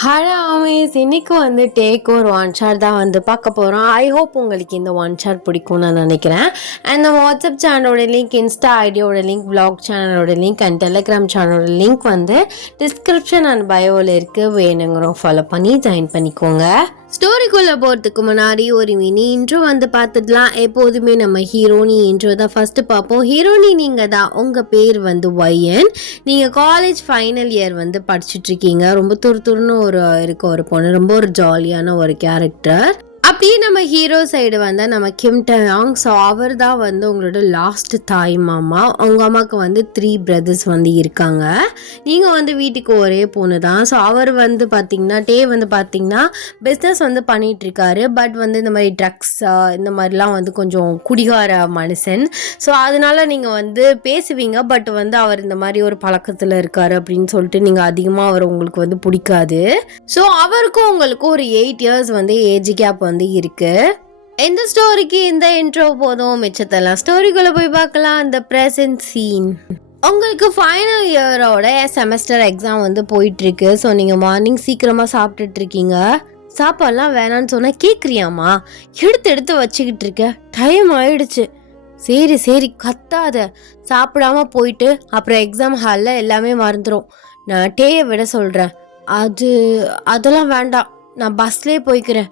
Hello Amaze, இன்னைக்கு வந்து take ஒரு ஒன் ஷாட் தான் வந்து பார்க்க போகிறோம். ஐ ஹோப் உங்களுக்கு இந்த ஒன் ஷாட் பிடிக்கும்னு நான் நினைக்கிறேன். அண்ட் நம்ம வாட்ஸ்அப் சேனலோட லிங்க், இன்ஸ்டா ஐடியோட லிங்க், வ்ளாக் சேனலோட லிங்க் அண்ட் டெலிகிராம் சேனலோட லிங்க் வந்து டிஸ்கிரிப்ஷன் அண்ட் பயோவில் இருக்குது. வேணுங்கிறோம் ஃபாலோ பண்ணி ஜாயின் பண்ணிக்கோங்க. ஸ்டோரிக்குள்ளே போகிறதுக்கு முன்னாடி ஒரு மினி இன்ட்ரோ வந்து பார்த்துடலாம். எப்போதுமே நம்ம ஹீரோனி இன்ட்ரோ தான் ஃபஸ்ட்டு பார்ப்போம். ஹீரோனி நீங்கள் தான், உங்கள் பேர் வந்து ஒய்என். நீங்கள் காலேஜ் ஃபைனல் இயர் வந்து படிச்சுட்ருக்கீங்க. ரொம்ப துருன்னு ஒரு பொண்ணு, ரொம்ப ஒரு ஜாலியான ஒரு கேரக்டர். அப்படியே நம்ம ஹீரோ சைடு வந்து நம்ம கிம் டயாங். ஸோ அவர் தான் வந்து உங்களோட லாஸ்ட் தாய் மாமா. அவங்க அம்மாவுக்கு வந்து 3 brothers வந்து இருக்காங்க. நீங்கள் வந்து வீட்டுக்கு ஒரே பொண்ணு தான். ஸோ அவர் வந்து பார்த்திங்கன்னா வந்து பார்த்திங்கன்னா பிஸ்னஸ் வந்து பண்ணிகிட்ருக்காரு. பட் வந்து இந்த மாதிரி ட்ரக்ஸ் இந்த மாதிரிலாம் வந்து கொஞ்சம் குடிகார மனுஷன். ஸோ அதனால நீங்கள் வந்து பேசுவீங்க. பட் வந்து அவர் இந்த மாதிரி ஒரு பழக்கத்தில் இருக்கார் அப்படின்னு சொல்லிட்டு நீங்கள் அதிகமாக அவர் உங்களுக்கு வந்து பிடிக்காது. ஸோ அவருக்கும் உங்களுக்கும் ஒரு 8 years வந்து ஏஜ் கேப் வந்து இருக்கு. இந்த ஸ்டோரிக்கு இந்த இன்ட்ரோ போதும். மிச்சத்தெல்லாம் ஸ்டோரிக்குள்ள போய் பார்க்கலாம். இந்த ப்ரெசன்ட் சீன். உங்களுக்கு ஃபைனல் இயரோட செமஸ்டர் எக்ஸாம் வந்து போயிட்டு இருக்கு. ஸோ நீங்கள் மார்னிங் சீக்கிரமாக சாப்பிட்டுட்டு இருக்கீங்க. சாப்பாடுலாம் வேணான்னு சொன்னால் கேட்குறியாம்மா? எடுத்து வச்சுக்கிட்டு இருக்க, டைம் ஆயிடுச்சு. சரி கத்தாத. சாப்பிடாம போயிட்டு அப்புறம் எக்ஸாம் ஹாலில் எல்லாமே மறந்துடும். நான் டேயை விட சொல்கிறேன். அதெல்லாம் வேண்டாம், நான் பஸ்லேயே போய்க்கிறேன்.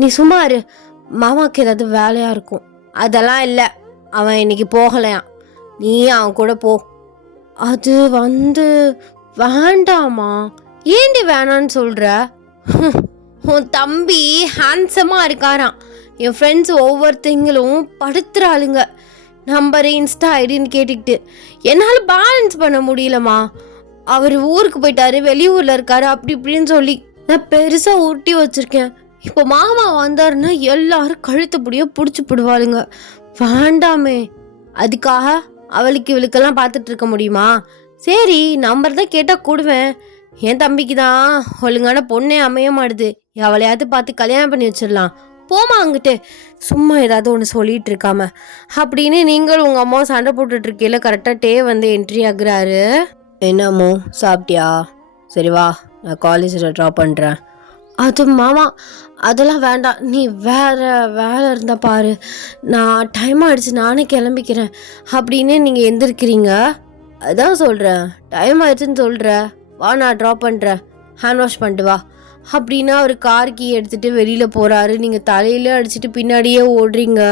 நீ சும்மா இரு. மாமாவுக்கு ஏதாவது வேலையாக இருக்கும். அதெல்லாம் இல்லை, அவன் இன்னைக்கு போகலையாம். நீ அவன் கூட போ. அது வந்து வேண்டாமா? ஏண்டி வேணான்னு சொல்கிற? உன் தம்பி ஹேண்ட்ஸமாக இருக்காராம். என் ஃப்ரெண்ட்ஸ் ஒவ்வொருத்தங்களும் படுத்துறாளுங்க. நம்பர், இன்ஸ்டா ஐடின்னு கேட்டுக்கிட்டு என்னால் பேலன்ஸ் பண்ண முடியலம்மா. அவர் ஊருக்கு போயிட்டாரு, வெளியூரில் இருக்காரு, அப்படி இப்படின்னு சொல்லி நான் பெருசாக ஊட்டி வச்சுருக்கேன். இப்போ மாமா வந்தாருன்னா எல்லாரும் கழுத்தப்படியோ பிடிச்சி போடுவாளுங்க. வேண்டாமே. அதுக்காக அவளுக்கு இவளுக்கெல்லாம் பார்த்துட்டு இருக்க முடியுமா? சரி, நம்பர் தான் கேட்டால் கூடுவேன். என் தம்பிக்கு தான் ஒழுங்கான பொண்ணே அமைய மாட்டுது. அவளையாவது பார்த்து கல்யாணம் பண்ணி வச்சிடலாம். போமா அங்கிட்டு, சும்மா ஏதாவது ஒன்று சொல்லிட்டு இருக்காம அப்படின்னு நீங்கள் உங்கள் அம்மா சண்டை போட்டுட்டு இருக்கையில கரெக்டாக டே வந்து என்ட்ரி ஆகுறாரு. என்னமோ சாப்பிட்டியா? சரி வா, நான் காலேஜில் ட்ராப் பண்ணுறேன். அது மாமா, அதெல்லாம் வேண்டாம். நீ வேலை இருந்தால் பாரு. நான் டைம் ஆகிடுச்சு, நானே கிளம்பிக்கிறேன் அப்படின்னு நீங்கள் எந்திருக்கிறீங்க. அதான் சொல்கிறேன், டைம் ஆயிடுச்சுன்னு சொல்கிற. வா, நான் ட்ராப் பண்ணுறேன், ஹேண்ட் வாஷ் பண்ணிட்டு வா அப்படின்னா அவர் கார் கீ எடுத்துகிட்டு வெளியில் போகிறாரு. நீங்கள் தலையிலே அடிச்சுட்டு பின்னாடியே ஓடுறீங்க.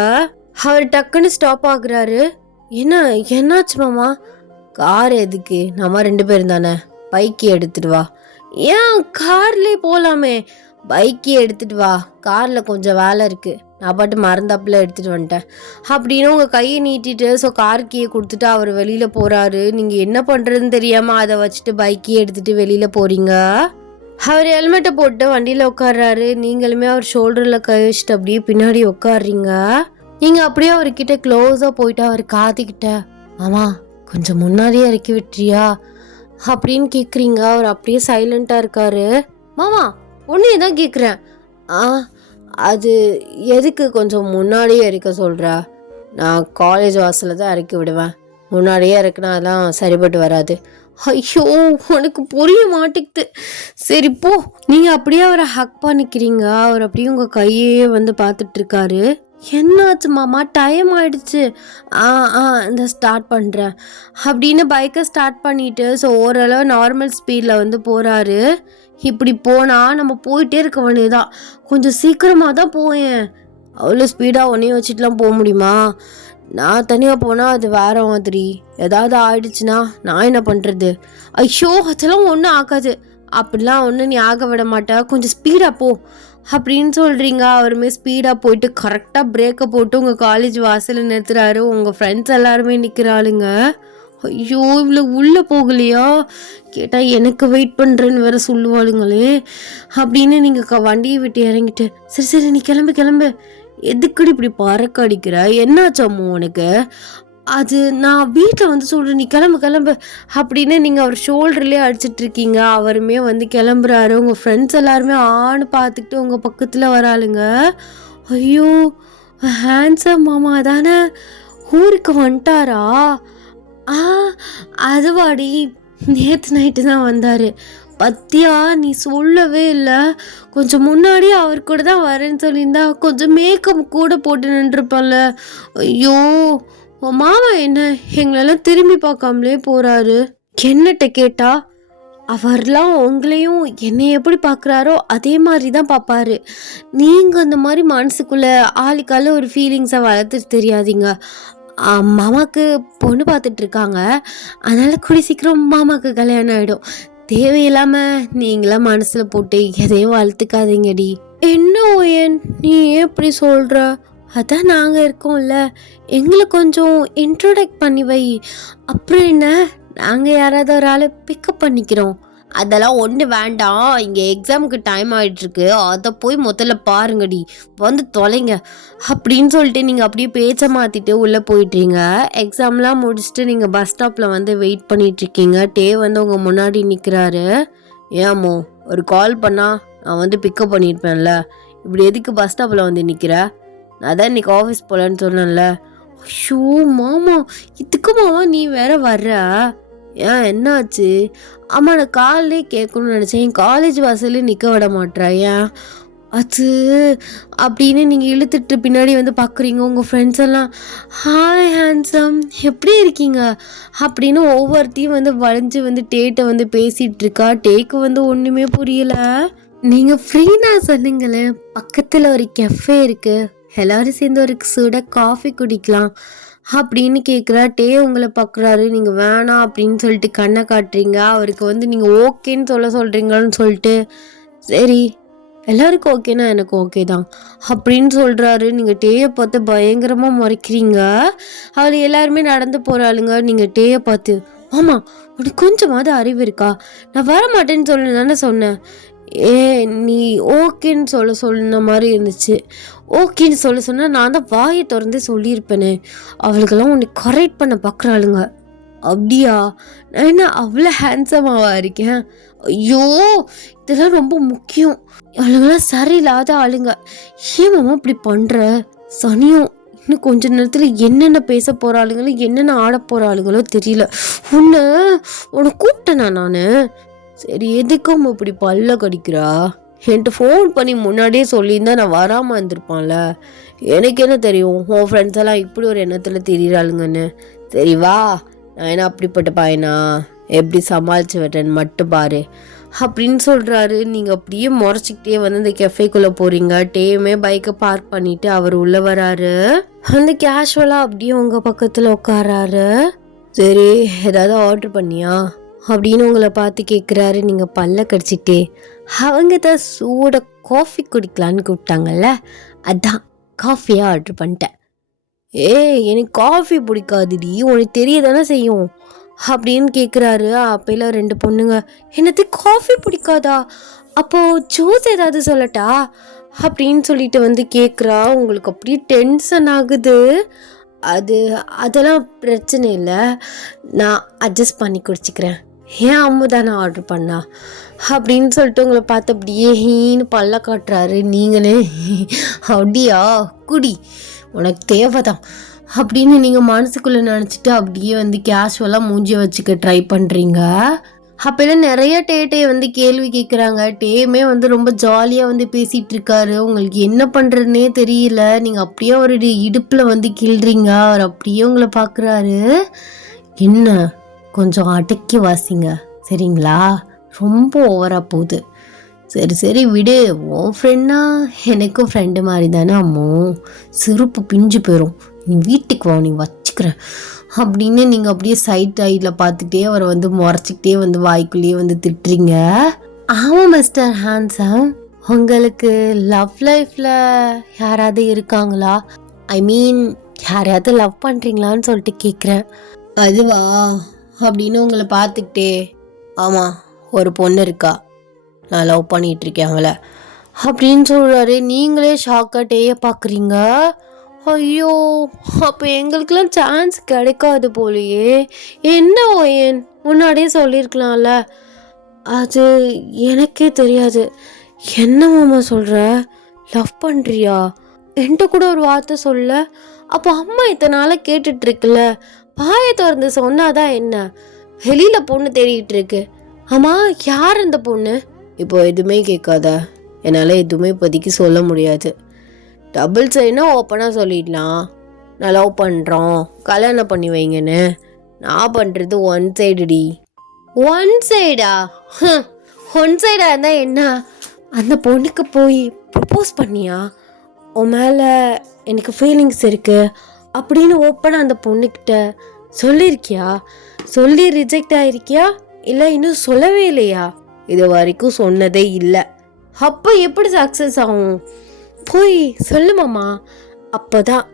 அவர் டக்குன்னு ஸ்டாப் ஆகுறாரு. என்னாச்சு மாமா? கார் எதுக்கு? நம்ம 2 பேரும் தானே, பைக்கே எடுத்துட்டு வா. ஏன் கார்லேயே போகலாமே? பைக்கே எடுத்துட்டு வா, காரில் கொஞ்சம் வேலை இருக்குது. நான் பாட்டு மறந்தாப்புல எடுத்துகிட்டு வந்துட்டேன் அப்படின்னு உங்கள் கையை நீட்டிட்டு ஸோ கார் கீயை கொடுத்துட்டு அவர் வெளியில் போகிறாரு. நீங்கள் என்ன பண்ணுறதுன்னு தெரியாமல் அதை வச்சுட்டு பைக்கே எடுத்துகிட்டு வெளியில் போகிறீங்க. அவர் ஹெல்மெட்டை போட்டு வண்டியில் உட்கார்றாரு. நீங்களுமே அவர் ஷோல்டரில் கை வச்சுட்டு அப்படியே பின்னாடி உட்காடுறீங்க. நீங்கள் அப்படியே அவர்கிட்ட க்ளோஸாக போயிட்டு அவர் காத்திக்கிட்ட, ஆமா கொஞ்சம் முன்னாடியே இறக்கி விட்டுறியா அப்படின்னு கேட்குறீங்க. அவர் அப்படியே சைலண்ட்டாக இருக்காரு. மாமா, ஒன்றே தான் கேட்குறேன். அது எதுக்கு கொஞ்சம் முன்னாடியே இறக்க சொல்கிற? நான் காலேஜ் வாசலில் தான் இறக்கி விடுவேன். முன்னாடியே இறக்குனா அதெல்லாம் சரிப்பட்டு வராது. ஐயோ, உனக்கு புரிய மாட்டேங்குது. சரி போ. நீங்கள் அப்படியே அவரை ஹக் பண்ணிக்கிறீங்க. அவர் அப்படியே உங்கள் கையே வந்து பார்த்துட்ருக்காரு. என்னாச்சு மாமா? டைம் ஆயிடுச்சு. இந்த ஸ்டார்ட் பண்ணுறேன் அப்படின்னு பைக்கை ஸ்டார்ட் பண்ணிவிட்டு ஸோ ஓரளவு நார்மல் ஸ்பீடில் வந்து போகிறாரு. இப்படி போனால் நம்ம போயிட்டே இருக்க வேண்டியதான். கொஞ்சம் சீக்கிரமாக தான் போயேன். அவ்வளோ ஸ்பீடாக ஒன்றையும் வச்சுட்டுலாம் போக முடியுமா? நான் தனியாக போனால் அது வேற மாதிரி. ஏதாவது ஆயிடுச்சுன்னா நான் என்ன பண்ணுறது? ஐயோ, அதெல்லாம் ஒன்றும் ஆகாது. அப்படிலாம் ஒன்றும் நீ ஆக விட மாட்டா. கொஞ்சம் ஸ்பீடாக போ அப்படின்னு சொல்கிறீங்க. அவருமே ஸ்பீடாக போயிட்டு கரெக்டாக பிரேக்கை போட்டு உங்கள் காலேஜ் வாசலில் நிறுத்துறாரு. உங்கள் ஃப்ரெண்ட்ஸ் எல்லாருமே நிற்கிறாளுங்க. ஐயோ, இவ்வளோ உள்ளே போகலையா? கேட்டால் எனக்கு வெயிட் பண்ணுறேன்னு வேற சொல்லுவாளுங்களே அப்படின்னு நீங்கள் வண்டியை விட்டு இறங்கிட்டு, சரி நீ கிளம்பு. எதுக்குடி இப்படி பறக்க அடிக்கிற? என்னாச்சம்மோ உனக்கு? அது நான் வீட்டில் வந்து சொல்கிறேன், நீ கிளம்பு அப்படின்னு நீங்கள் அவர் ஷோல்டர்லேயே அடிச்சிட்ருக்கீங்க. அவருமே வந்து கிளம்புறாரு. உங்கள் ஃப்ரெண்ட்ஸ் எல்லாருமே ஆன்னு பார்த்துக்கிட்டு உங்கள் பக்கத்தில் வராளுங்க. ஐயோ, ஹேண்ட்ஸம் மாமா தானே, ஊருக்கு வந்துட்டாரா? அதுவாடி, நேற்று நைட்டு தான் வந்தார். பத்தியா நீ சொல்லவே இல்லை, கொஞ்சம் முன்னாடி அவர் கூட தான் வரேன்னு சொல்லியிருந்தா கொஞ்சம் மேக்கப் கூட போட்டு நின்றுருப்பான்ல. ஐயோ உன் மாமா என்ன எங்களெல்லாம் திரும்பி பார்க்காமலே போறாரு. என்னட்ட கேட்டா அவர்லாம் உங்களையும் என்னை எப்படி பார்க்குறாரோ அதே மாதிரி தான் பார்ப்பாரு. நீங்கள் அந்த மாதிரி மனசுக்குள்ளே ஆளுக்கால ஒரு ஃபீலிங்ஸை வளர்த்துட்டு தெரியாதீங்க. மாமாவுக்கு பொண்ணு பார்த்துட்ருக்காங்க, அதனால் கூடி சீக்கிரம் மாமாவுக்கு கல்யாணம் ஆகிடும். தேவையில்லாமல் நீங்களாம் மனசில் போட்டு எதையும் வளர்த்துக்காதீங்கடி. என்ன ஓயன் நீ ஏன் இப்படி சொல்கிற? அதான் நாங்கள் இருக்கோம்ல, எங்களை கொஞ்சம் இன்ட்ரோடக்ட் பண்ணி வை. அப்புறம் என்ன, நாங்கள் யாராவது ஒரு ஆளை பிக்கப் பண்ணிக்கிறோம். அதெல்லாம் ஒன்று வேண்டாம், இங்கே எக்ஸாமுக்கு டைம் ஆகிட்டுருக்கு, அதை போய் முதல்ல பாருங்கடி, வந்து தொலைங்க அப்படின்னு சொல்லிட்டு நீங்கள் அப்படியே பேச்சை மாற்றிட்டு உள்ளே போயிட்டுறீங்க. எக்ஸாம்லாம் முடிச்சுட்டு நீங்கள் பஸ் ஸ்டாப்பில் வந்து வெயிட் பண்ணிகிட்ருக்கீங்க. டே வந்து உங்கள் முன்னாடி நிற்கிறாரு. ஏமோ ஒரு கால் பண்ணால் நான் வந்து பிக்கப் பண்ணியிருப்பேன்ல, இப்படி எதுக்கு பஸ் ஸ்டாப்பில் வந்து நிற்கிற? நான் தான் இன்றைக்கி ஆஃபீஸ் போகலன்னு சொன்னேன்ல. ஐயோ மாமா, இதுக்கு மாமா நீ வேற வர்ற? ஏன் என்னாச்சு? ஆமாம் நான் காலையிலே கேட்கணும்னு நினச்சேன், என் காலேஜ் வாசல்லே நிற்க விட மாட்டேறா. ஏன் அது அப்படின்னு நீங்கள் இழுத்துட்டு பின்னாடி வந்து பார்க்குறீங்க. உங்கள் ஃப்ரெண்ட்ஸ் எல்லாம் ஹாய் ஹேண்ட்ஸம் எப்படி இருக்கீங்க அப்படின்னு ஒவ்வொருத்தையும் வந்து வளைஞ்சு வந்து டேட்டை வந்து பேசிகிட்டு இருக்கா. டேக்கு வந்து ஒன்றுமே புரியலை. நீங்கள் ஃப்ரீனா சொன்னீங்களேன், பக்கத்தில் ஒரு கெஃபே இருக்குது, எல்லோரும் சேர்ந்து ஒரு சூட காஃபி குடிக்கலாம் அப்படின்னு கேட்குறா. டே உங்களை பார்க்குறாரு. நீங்கள் வேணாம் அப்படின்னு சொல்லிட்டு கண்ணை காட்டுறீங்க. அவருக்கு வந்து நீங்கள் ஓகேன்னு சொல்கிறீங்கன்னு சொல்லிட்டு சரி எல்லாருக்கும் ஓகேனா எனக்கு ஓகே தான் அப்படின்னு சொல்கிறாரு. நீங்கள் டேயை பார்த்து பயங்கரமாக முறைக்கிறீங்க. அவள் எல்லாருமே நடந்து போகிறாளுங்க. நீங்கள் டேயை பார்த்து ஆமாம் உனக்கு கொஞ்சமாவது அறிவு இருக்கா? நான் வர மாட்டேன்னு சொல்லு தானே சொன்னேன். நீ ஓகேன்னு சொன்ன மாதிரி இருந்துச்சு. ஓகேன்னு சொன்னால் நான் தான் வாயை திறந்தே சொல்லியிருப்பேனே. அவளுக்கெல்லாம் உன்னை கரெக்ட் பண்ண பார்க்குறாளுங்க. அப்படியா? நான் என்ன அவ்வளோ ஹேண்ட்ஸமாவா இருக்கேன்? ஐயோ இதெல்லாம் ரொம்ப முக்கியம். அவளுங்கெல்லாம் சரியில்லாத ஆளுங்க. ஏன் மாமா இப்படி பண்ணுற? சனியும் இன்னும் கொஞ்ச நேரத்தில் என்னென்ன பேச போகிறாளுங்களோ என்னென்ன ஆட போகிறாளுங்களோ தெரியல. உன்னை கூப்பிட்டேனா நான்? சரி எதுக்கும் இப்படி பல்ல கடிக்கிறா? என்கிட்ட ஃபோன் பண்ணி முன்னாடியே சொல்லியிருந்தா நான் வராமல் இருந்திருப்பான்ல. எனக்கு என்ன தெரியும் உன் ஃப்ரெண்ட்ஸ் எல்லாம் இப்படி ஒரு எண்ணத்தில் தெரியுறாளுங்கன்னு. சரி வா, நான் என்ன அப்படிப்பட்ட பையனா, எப்படி சமாளித்து விட்டேன்னு மட்டும் பாரு அப்படின்னு சொல்கிறாரு. நீங்கள் அப்படியே முறைச்சிக்கிட்டே வந்து இந்த கெஃபேக்குள்ளே போகிறீங்க. டேயுமே பைக்கை பார்க் பண்ணிவிட்டு அவர் உள்ளே வராரு. அந்த கேஷுவலாக அப்படியே உங்கள் பக்கத்தில் உட்காராரு. சரி ஏதாவது ஆர்டர் பண்ணியா அப்படின்னு உங்களை பார்த்து கேட்குறாரு. நீங்கள் பல்ல கடிச்சிட்டே அவங்க தான் சூட காஃபி குடிக்கலான்னு கூப்பிட்டாங்கல்ல, அதான் காஃபியாக ஆர்டர் பண்ணிட்டேன். எனக்கு காஃபி பிடிக்காதுடி, உனக்கு தெரிய தானே செய்யும் அப்படின்னு கேட்குறாரு. அப்போல 2 பொண்ணுங்க என்னது காஃபி பிடிக்காதா, அப்போது ஜூஸ் ஏதாவது சொல்லட்டா அப்படின்னு சொல்லிட்டு வந்து கேட்குறா. உங்களுக்கு அப்படியே டென்ஷன் ஆகுது. அதெல்லாம் பிரச்சனை இல்லை, நான் அட்ஜஸ்ட் பண்ணி குடிச்சிக்கிறேன். ஏன் அம்மு தானே ஆர்டர் பண்ணா அப்படின்னு சொல்லிட்டு உங்களை பார்த்து அப்படியே ஹீன்னு பல்ல காட்டுறாரு. நீங்களே அப்படியா குடி உனக்கு தேவைதான் அப்படின்னு நீங்கள் மனசுக்குள்ளே நினச்சிட்டு அப்படியே வந்து கேஷுவலாக மூஞ்சியை வச்சுக்க ட்ரை பண்ணுறீங்க. அப்போல்லாம் நிறைய டேட்டையை வந்து கேள்வி கேட்குறாங்க. டேமே வந்து ரொம்ப ஜாலியாக வந்து பேசிகிட்டு இருக்காரு. உங்களுக்கு என்ன பண்ணுறதுனே தெரியல. நீங்கள் அப்படியே ஒரு இடுப்பில் வந்து கிள்றீங்க. அவர் அப்படியே உங்களை பார்க்குறாரு. என்ன கொஞ்சம் அடக்கி வாசிங்க சரிங்களா, ரொம்ப ஓவராக போகுது. சரி விடு, உன் ஃப்ரெண்ட்னா எனக்கும் ஃப்ரெண்டு மாதிரி தானே அம்மோ, செருப்பு பிஞ்சு போயிடும், நீ வீட்டுக்கு வா, நீ வச்சுக்கிறேன் அப்படின்னு நீங்கள் அப்படியே சைடில் பார்த்துட்டே அவரை வந்து முறைச்சிக்கிட்டே வந்து வாய்க்குள்ளேயே வந்து திட்டுறீங்க. ஆமாம் மிஸ்டர் ஹேண்ட்ஸம், உங்களுக்கு லவ் லைஃப்பில் யாராவது இருக்காங்களா? ஐ மீன் யாரையாவது லவ் பண்ணுறீங்களான்னு சொல்லிட்டு கேட்குறேன். அதுவா அப்படின்னு உங்களை பார்த்துக்கிட்டே ஆமாம் ஒரு பொண்ணு இருக்கா, நான் லவ் பண்ணிகிட்ருக்கேன் அவளை அப்படின்னு சொல்கிறாரு. நீங்களே ஷாக்காட்டே பார்க்குறீங்க. ஐயோ அப்போ எங்களுக்கெல்லாம் சான்ஸ் கிடைக்காது போலையே. என்ன ஓயன் முன்னாடியே சொல்லியிருக்கலாம்ல. அது எனக்கே தெரியாது. என்ன மாமா சொல்கிற, லவ் பண்ணுறியா? என்கிட்ட கூட ஒரு வார்த்தை சொல்ல. அப்போ அம்மா இத்தனை நாளாக கேட்டுட்ருக்குல்ல, பாயை திறந்து சொன்னாதான் என்ன, வெளியில் பொண்ணு தேடிட்டு இருக்கு, ஆமாம், யார் அந்த பொண்ணு? இப்போ எதுவுமே கேட்காத, என்னால் எதுவுமே இப்போதைக்கு சொல்ல முடியாது. டபுள் சைடுனா ஓப்பனாக சொல்லிடலாம், நான் லவ் பண்ணுறோம் கல்யாணம் பண்ணி வைங்கன்னு. நான் பண்ணுறது ஒன் சைடுடி. ஒன் சைடா? ஒன் சைடாக இருந்தால் என்ன? அந்த பொண்ணுக்கு போய் ப்ரப்போஸ் பண்ணியா? உன் மேலே எனக்கு ஃபீலிங்ஸ் இருக்குது அப்படின்னு ஓப்பனாக அந்த பொண்ணுக்கிட்ட சொல்லியிருக்கியா? சொல்லி ரிஜெக்ட் ஆகிருக்கியா இல்லை இன்னும் சொல்லவே இல்லையா? இது வரைக்கும் சொன்னதே இல்லை. அப்போ எப்படி சக்ஸஸ் ஆகும்? போய் சொல்லுமாம்மா, அப்போ தான்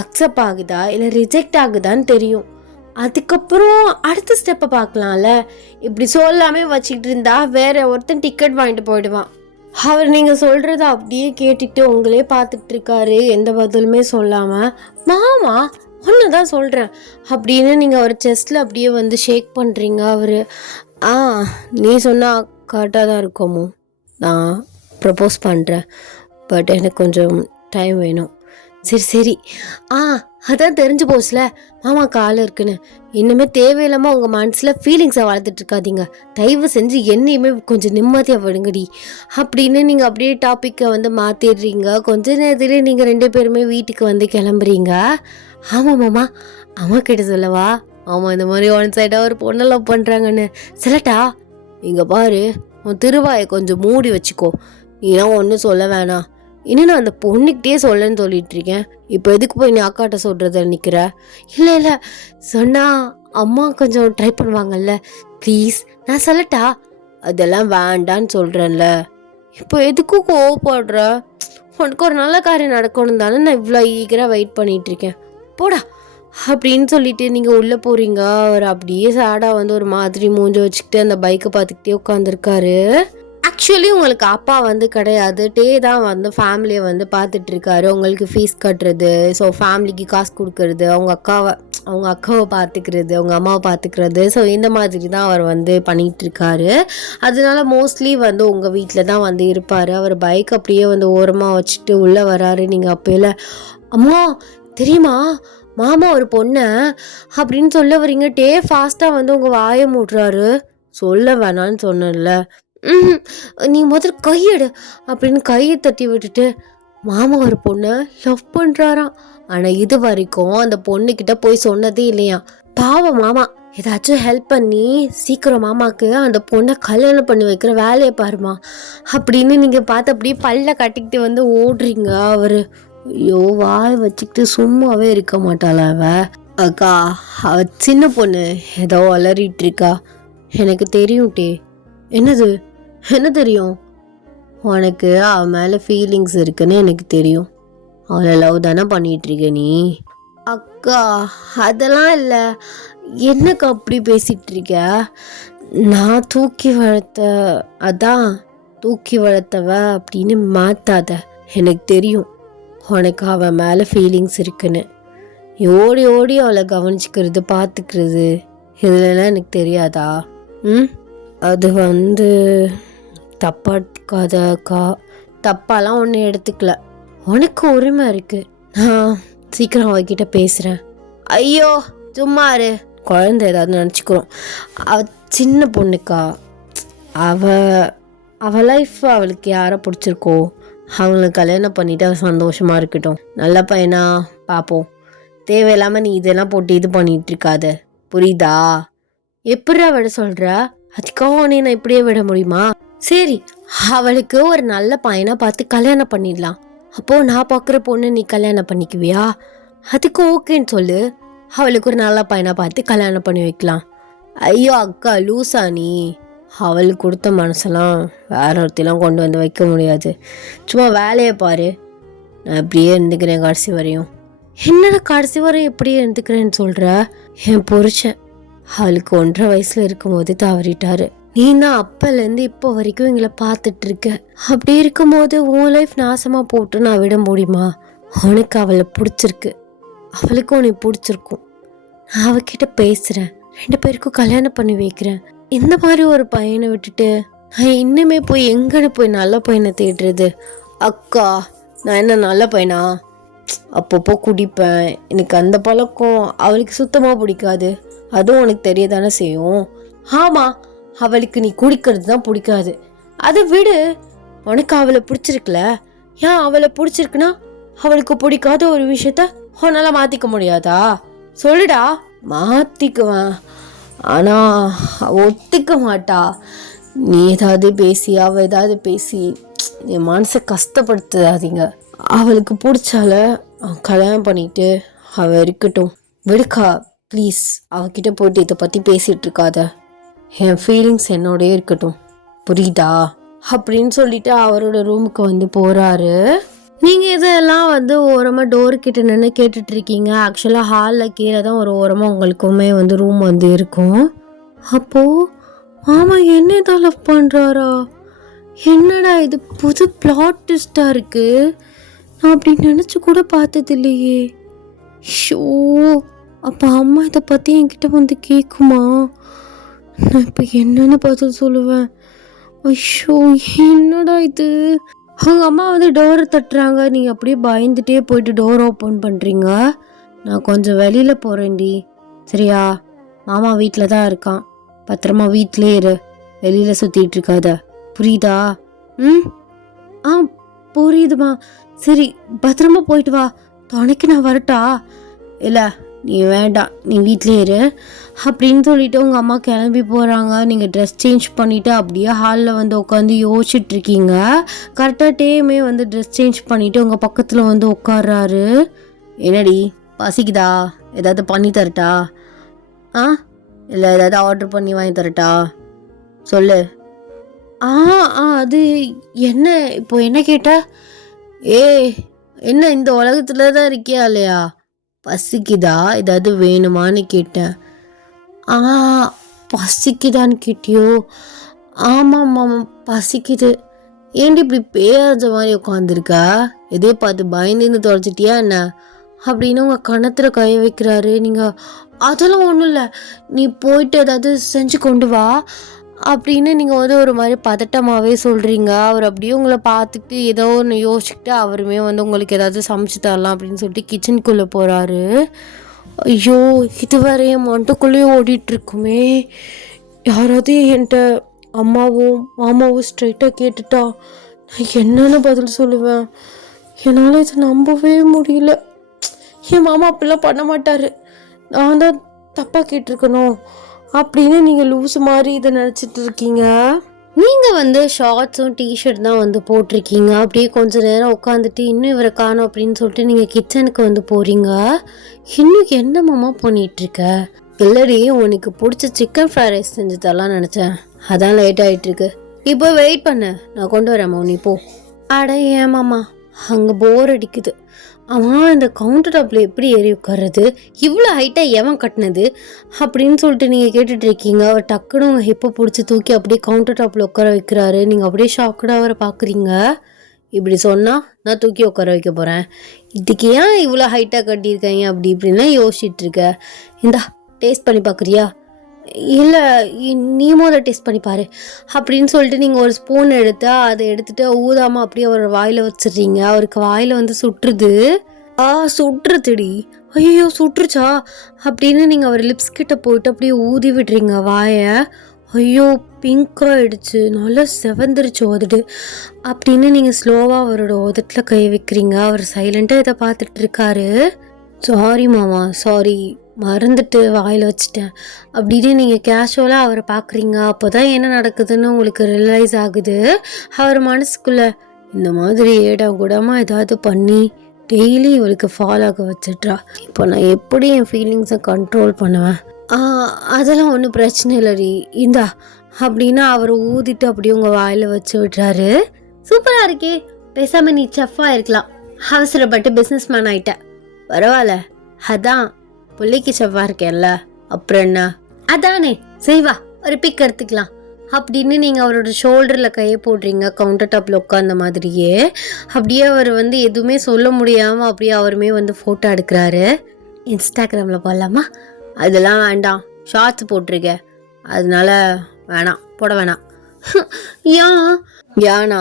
அக்செப்ட் ஆகுதா இல்லை ரிஜெக்ட் ஆகுதான்னு தெரியும். அதுக்கப்புறம் அடுத்த ஸ்டெப்பை பார்க்கலாம்ல. இப்படி சொல்லாமே வச்சுக்கிட்டு இருந்தா வேற ஒருத்தன் டிக்கெட் வாங்கிட்டு போயிடுவான். அவர் நீங்கள் சொல்கிறத அப்படியே கேட்டுக்கிட்டு உங்களே பார்த்துட்டு இருக்காரு, எந்த பதிலுமே சொல்லாமல். மாமா ஒன்று தான் சொல்கிறேன் அப்படின்னு நீங்கள் அவர் செஸ்டில் அப்படியே வந்து ஷேக் பண்ணுறீங்க. அவர் நீ சொன்னால் கரெக்டாக தான் இருக்கோமோ, நான் ப்ரப்போஸ் பண்ணுறேன், பட் எனக்கு கொஞ்சம் டைம் வேணும். சரி அதான் தெரிஞ்சு போச்சுல மாமா கால் இருக்குன்னு. இன்னுமே தேவையில்லாமல் உங்கள் மனசில் ஃபீலிங்ஸை வளர்த்துட்டு இருக்காதீங்க. தயவு செஞ்சு என்னையுமே கொஞ்சம் நிம்மதியாக விடுங்கடி அப்படின்னு நீங்கள் அப்படியே டாப்பிக்கை வந்து மாற்றிடுறீங்க. கொஞ்ச நேரத்துலேயே நீங்கள் 2 பேருமே வீட்டுக்கு வந்து கிளம்புறீங்க. ஆமாம் மாமா, அம்மா கிட்ட சொல்லவா? ஆமாம், இந்த மாதிரி ஒன் சைடாக ஒரு பொண்ணை லவ் பண்ணுறாங்கன்னு சொல்லட்டா? இங்கே பாரு, உன் திருவாயை கொஞ்சம் மூடி வச்சுக்கோ. நீனா ஒன்றும் சொல்ல வேணாம். இன்னும் நான் அந்த பொண்ணுக்கிட்டே சொல்லன்னு சொல்லிட்டு இருக்கேன். இப்போ எதுக்கு போய் நீ அக்காட்ட சொல்கிறத நிற்கிற? இல்லை சொன்னால் அம்மா கொஞ்சம் ட்ரை பண்ணுவாங்கல்ல, ப்ளீஸ் நான் சொல்லட்டா? அதெல்லாம் வேண்டான்னு சொல்கிறேன்ல. இப்போ எதுக்கும் கோவப்படுற? உனக்கு ஒரு நல்ல காரியம் நடக்கணும் தானே நான் இவ்வளோ ஈகராக வெயிட் பண்ணிகிட்ருக்கேன். போடா அப்படின்னு சொல்லிட்டு நீங்கள் உள்ளே போகிறீங்க. அவர் அப்படியே சேடாக வந்து ஒரு மாதிரி மூஞ்ச வச்சுக்கிட்டு அந்த பைக்கை பார்த்துக்கிட்டே உட்காந்துருக்காரு. ஆக்சுவலி உங்களுக்கு அப்பா வந்து கிடையாது, டே தான் வந்து ஃபேமிலியை வந்து பார்த்துட்ருக்காரு. உங்களுக்கு ஃபீஸ் கட்டுறது, ஸோ ஃபேமிலிக்கு காசு கொடுக்கறது, அவங்க அக்காவை பார்த்துக்கிறது, அவங்க அம்மாவை பார்த்துக்கிறது, ஸோ இந்த மாதிரி தான் அவர் வந்து பண்ணிகிட்ருக்காரு. அதனால மோஸ்ட்லி வந்து உங்கள் வீட்டில் தான் வந்து இருப்பார். அவர் பைக் அப்படியே வந்து ஓரமாக வச்சுட்டு உள்ளே வராரு. நீங்கள் அப்போல அம்மா தெரியுமா மாமா ஒரு பொண்ணை அப்படின்னு சொல்ல வரீங்க. டே ஃபாஸ்ட்டாக வந்து உங்கள் வாயை மூடுறாரு. சொல்ல வேணான்னு சொன்னேன்ல. நீ முதல்ல கையெடு அப்படின்னு கையை தட்டி விட்டுட்டு மாமா ஒரு பொண்ணை லவ் பண்ணுறாராம். ஆனால் இது வரைக்கும் அந்த பொண்ணுக்கிட்ட போய் சொன்னதே இல்லையா. பாவம் மாமா, ஏதாச்சும் ஹெல்ப் பண்ணி சீக்கிரம் மாமாவுக்கு அந்த பொண்ணை கல்யாணம் பண்ணி வைக்கிற வேலையை பாருமா அப்படின்னு நீங்கள் பார்த்து அப்படியே பல்ல கட்டிக்கிட்டு வந்து ஓடுறீங்க. அவர் ஐயோ வாய் வச்சுக்கிட்டு சும்மாவே இருக்க மாட்டாளா அவ? அக்கா, அவ சின்ன பொண்ணு ஏதோ வளரிட்டு இருக்கா. எனக்கு தெரியும் டே. என்னது? என்ன தெரியும் உனக்கு? அவன் மேலே ஃபீலிங்ஸ் இருக்குன்னு எனக்கு தெரியும். அவளை லவ் தானே பண்ணிகிட்ருக்க நீ? அக்கா அதெல்லாம் இல்லை. என்னக்கா அப்படி பேசிகிட்ருக்க? நான் தூக்கி வளர்த்தவ அப்படின்னு மாற்றாத. எனக்கு தெரியும் உனக்கு அவன் மேலே ஃபீலிங்ஸ் இருக்குன்னு. ஓடி ஓடி அவளை கவனிச்சிக்கிறது, பார்த்துக்கிறது, இதுலலாம் எனக்கு தெரியாதா? அது வந்து தப்பாக்காதக்கா. தப்பாலாம் ஒன்றும் எடுத்துக்கல, உனக்கு உரிமை இருக்குது. நான் சீக்கிரம் அவகிட்ட பேசுகிறேன். ஐயோ சும்மாரு, குழந்தை ஏதாவது நினச்சிக்கிறோம். சின்ன பொண்ணுக்கா. அவ லைஃப் அவளுக்கு யாரை பிடிச்சிருக்கோ அவங்களுக்கு கல்யாணம் பண்ணிவிட்டு அவள் சந்தோஷமாக இருக்கட்டும். நல்ல பையனா பார்ப்போம். தேவையில்லாமல் நீ இதெல்லாம் போட்டு இது பண்ணிகிட்ருக்காத, புரியுதா? எப்படி விட சொல்கிற? அதுக்காக உடனே நான் இப்படியே விட முடியுமா? சரி, அவளுக்கு ஒரு நல்ல பையனாக பார்த்து கல்யாணம் பண்ணிடலாம். அப்போது நான் பார்க்குற பொண்ணு நீ கல்யாணம் பண்ணிக்குவியா? அதுக்கு ஓகேன்னு சொல்லு. அவளுக்கு ஒரு நல்ல பையனாக பார்த்து கல்யாணம் பண்ணி வைக்கலாம். ஐயோ அக்கா லூசா நீ? அவளுக்கு கொடுத்த மனசெல்லாம் வேற ஒருத்தையெல்லாம் கொண்டு வந்து வைக்க முடியாது. சும்மா வேலையை பாரு. நான் இப்படியே இருந்துக்கிறேன் கடைசி வரையும். என்னடா கடைசி வரையும் எப்படியே இருந்துக்கிறேன்னு சொல்கிற? என் புருஷன் அவளுக்கு 1.5 வயசில் இருக்கும்போது தவறிட்டாரு. நீ தான் அப்போலேருந்து இப்போ வரைக்கும் எங்களை பார்த்துட்டு இருக்க. அப்படி இருக்கும்போது உன் லைஃப் நாசமாக போட்டு நான் விட முடியுமா? உனக்கு அவளை பிடிச்சிருக்கு, அவளுக்கு உனக்கு பிடிச்சிருக்கும். நான் அவகிட்ட பேசுகிறேன், 2 பேருக்கும் கல்யாணம் பண்ணி வைக்கிறேன். இந்த மாதிரி ஒரு பையனை விட்டுட்டு நான் இன்னுமே போய் எங்கன்னு போய் நல்ல பையனை தேடுறது? அக்கா நான் என்ன நல்ல பையனா? அப்பப்போ குடிப்பேன், எனக்கு அந்த பழக்கம் அவளுக்கு சுத்தமாக பிடிக்காது. அதுவும் உனக்கு தெரிய தானே செய்யும். ஆமாம், அவளுக்கு நீ குடிக்கிறது தான் பிடிக்காது. அதை விடு, உனக்கு அவளை பிடிச்சிருக்குல, ஏன் அவளை பிடிச்சிருக்குன்னா அவளுக்கு பிடிக்காத ஒரு விஷயத்த உன்னால மாத்திக்க முடியாதா? சொல்லுடா. மாத்திக்குவேன், ஆனா ஒத்துக்க மாட்டா. நீ ஏதாவது பேசி அவ ஏதாவது பேசி என் மனசை கஷ்டப்படுத்தாதீங்க. அவளுக்கு பிடிச்சால கல்யாணம் பண்ணிட்டு அவ இருக்கட்டும். விடுக்கா ப்ளீஸ், அவகிட்ட போயிட்டு இதை பற்றி பேசிகிட்டு இருக்காத. என் ஃபீலிங்ஸ் என்னோடயே இருக்கட்டும், புரியுதா? அப்படின்னு சொல்லிட்டு அவரோட ரூமுக்கு வந்து போகிறாரு. நீங்கள் இதெல்லாம் வந்து ஓரமாக டோர்கிட்ட நின்று கேட்டுட்ருக்கீங்க. ஆக்சுவலாக ஹாலில் கீழே தான் ஒரு ஓரமாக உங்களுக்குமே வந்து ரூம் வந்து இருக்கும். அப்போது ஆமாம், என்ன இதான் லவ் பண்ணுறாரா? என்னடா இது புது பிளாட் ட்விஸ்டாக இருக்குது, நான் அப்படி நினச்சி கூட பார்த்தது இல்லையே. ஷோ, அப்போ அம்மா இதை பற்றி என்கிட்ட வந்து கேட்குமா? நான் இப்போ என்னென்னு பதில் சொல்லுவேன்? ஐயோ, என்னடா இது? அவங்க அம்மா வந்து டோரை தட்டுறாங்க. நீங்கள் அப்படியே பயந்துட்டே போயிட்டு டோர் ஓப்பன் பண்ணுறீங்க. நான் கொஞ்சம் வெளியில் போகிறேன்டி, சரியா? மாமா வீட்டில் தான் இருக்கான், பத்திரமா வீட்டிலே இரு, வெளியில் சுற்றிட்டு இருக்காத, புரியுதா? ஆ புரியுதுமா. சரி, பத்திரமா போயிட்டு வா. துணைக்கு நான் வரட்டா? இல்லை, நீ வேண்டாம், நீ வீட்லேயே இரு அப்படின்னு சொல்லிட்டு உங்கள் அம்மா கிளம்பி போகிறாங்க. நீங்கள் ட்ரெஸ் சேஞ்ச் பண்ணிவிட்டு அப்படியே ஹாலில் வந்து உட்காந்து யோசிச்சுட்ருக்கீங்க. கரெக்டாக டேமே வந்து ட்ரெஸ் சேஞ்ச் பண்ணிவிட்டு உங்கள் பக்கத்தில் வந்து உட்கார்றாரு. என்னடி பசிக்குதா? ஏதாவது பண்ணி தரட்டா? இல்லை ஏதாவது ஆர்டர் பண்ணி வாங்கி தரட்டா? சொல்லு. அது என்ன இப்போ என்ன கேட்ட? என்ன இந்த உலகத்துல தான் இருக்கியா இல்லையா? பசிக்குதா, ஏதாவது வேணுமான்னு கேட்டேன். பசிக்குதான்னு கேட்டியோ? ஆமாம் பசிக்குது. ஏன்டி இப்படி பேராஞ்ச மாதிரி உட்காந்துருக்கா? எதே பார்த்து பயந்துன்னு தொலைச்சிட்டியா என்ன அப்படின்னு உங்கள் கணத்தில் கை வைக்கிறாரு. நீங்கள் அதெல்லாம் ஒன்றும் இல்லை, நீ போயிட்டு ஏதாவது செஞ்சு கொண்டு வா அப்படின்னு நீங்கள் வந்து ஒரு மாதிரி பதட்டமாகவே சொல்கிறீங்க. அவர் அப்படியே உங்களை பார்த்துக்கிட்டு ஏதோ ஒன்று யோசிச்சுக்கிட்டு அவருமே வந்து உங்களுக்கு ஏதாவது சமைச்சு தரலாம் அப்படின்னு சொல்லிட்டு கிச்சனுக்குள்ளே போகிறாரு. ஐயோ, இதுவரை என் மண்டக்குள்ளேயே ஓடிட்டுருக்குமே. யாராவது என்கிட்ட அம்மாவும் மாமாவும் ஸ்ட்ரைட்டாக கேட்டுட்டா நான் என்னென்னு பதில் சொல்லுவேன்? என்னால் இதை நம்பவே முடியல. என் மாமா அப்படிலாம் பண்ண மாட்டார், நான் தான் தப்பாக கேட்டிருக்கணும் அப்படின்னு நீங்கள் லூஸ் மாதிரி இதை நினச்சிட்டு இருக்கீங்க. நீங்கள் வந்து ஷார்ட்ஸும் டிஷர்ட் தான் வந்து போட்டிருக்கீங்க. அப்படியே கொஞ்சம் நேரம் உட்காந்துட்டு இன்னும் இவரை காணும் அப்படின்னு சொல்லிட்டு நீங்கள் கிச்சனுக்கு வந்து போகிறீங்க. இன்னும் என்ன மாமா பண்ணிகிட்ருக்க? இல்லடி, உனக்கு பிடிச்ச சிக்கன் ஃப்ரைட் ரைஸ் செஞ்சு தரலாம்னு நினச்சேன், அதான் லேட் ஆகிட்டுருக்கு. இப்போ வெயிட் பண்ண, நான் கொண்டு வரேம்மா, நீ போ. அட ஏமாம்மா, அங்கே போர் அடிக்குது. அவன் இந்த கவுண்டர் டாப்பில் எப்படி ஏறி உட்கார்றது? இவ்வளோ ஹைட்டாக எவன் கட்டினது அப்படின்னு சொல்லிட்டு நீங்கள் கேட்டுட்ருக்கீங்க. அவர் டக்குன்னு உங்கள் ஹிப்பை பிடிச்சி தூக்கி அப்படியே கவுண்டர் டாப்பில் உட்கார வைக்கிறாரு. நீங்கள் அப்படியே ஷாக்கடாக அவரை பார்க்குறீங்க. இப்படி சொன்னால் நான் தூக்கி உட்கார வைக்க போகிறேன், இதுக்கு ஏன் இவ்வளோ ஹைட்டாக கட்டியிருக்காங்க அப்படி இப்படின்லாம் யோசிச்சுட்ருக்க. இந்தா டேஸ்ட் பண்ணி பார்க்குறியா? இல்லை, நீ முதல்ல டேஸ்ட் பண்ணி பாரு அப்படின்னு சொல்லிட்டு நீங்கள் ஒரு ஸ்பூன் எடுத்து அதை எடுத்துகிட்டு ஊதாமல் அப்படியே அவர் வாயில் வச்சிடுறீங்க. அவருக்கு வாயில் வந்து சுட்டுருது. சுட்டுருதுடி. ஐயோ சுட்டுருச்சா அப்படின்னு நீங்கள் அவர் லிப்ஸ் கிட்ட போயிட்டு அப்படியே ஊதி விடுறீங்க வாயை. ஐயோ பிங்காகிடுச்சு, நல்லா செவந்துருச்சு உதடு அப்படின்னு நீங்கள் ஸ்லோவாக அவரோட உதட்டில் கை வைக்கிறீங்க. அவர் சைலண்ட்டாக இதை பார்த்துட்டு இருக்காரு. சாரி மாமா, சாரி, மறந்துட்டு வாயில் வச்சுட்டேன் அப்படின்னு நீங்கள் கேஷுவலாக அவரை பார்க்குறீங்க. அப்போ தான் என்ன நடக்குதுன்னு உங்களுக்கு ரியலைஸ் ஆகுது. அவர் மனசுக்குள்ளே இந்த மாதிரி ஏடா கூடமாக ஏதாவது பண்ணி டெய்லி இவளுக்கு ஃபாலோ ஆக வச்சிட்றா, இப்போ நான் எப்படி என் ஃபீலிங்ஸை கண்ட்ரோல் பண்ணுவேன்? அதெல்லாம் ஒன்றும் பிரச்சனை இல்லடி, இந்தா அப்படின்னா அவர் ஊதிட்டு அப்படியே உங்கள் வாயில் வச்சு விட்றாரு. சூப்பராக இருக்கே, பேசாமல் நீ செஃப்பாக இருக்கலாம், அவசரப்பட்டு பிஸ்னஸ் மேன் ஆகிட்ட. பரவாயில்ல, அதான் பிள்ளைக்கு செவ்வாய் இருக்கேன்ல, அப்புறம் என்ன? அதானே, செய்வா, ஒரு பிக் எடுத்துக்கலாம் அப்படின்னு நீங்கள் அவரோட ஷோல்டரில் கையை போடுறீங்க. கவுண்டர் டாப்பில் உட்காந்த மாதிரியே அப்படியே அவர் வந்து எதுவுமே சொல்ல முடியாமல் அப்படியே அவருமே வந்து ஃபோட்டோ எடுக்கிறாரு. இன்ஸ்டாகிராமில் போடலாமா? அதெல்லாம் வேண்டாம், ஷார்ட்ஸ் போட்டிருக்க, அதனால வேணாம், போட வேணாம். ஏனா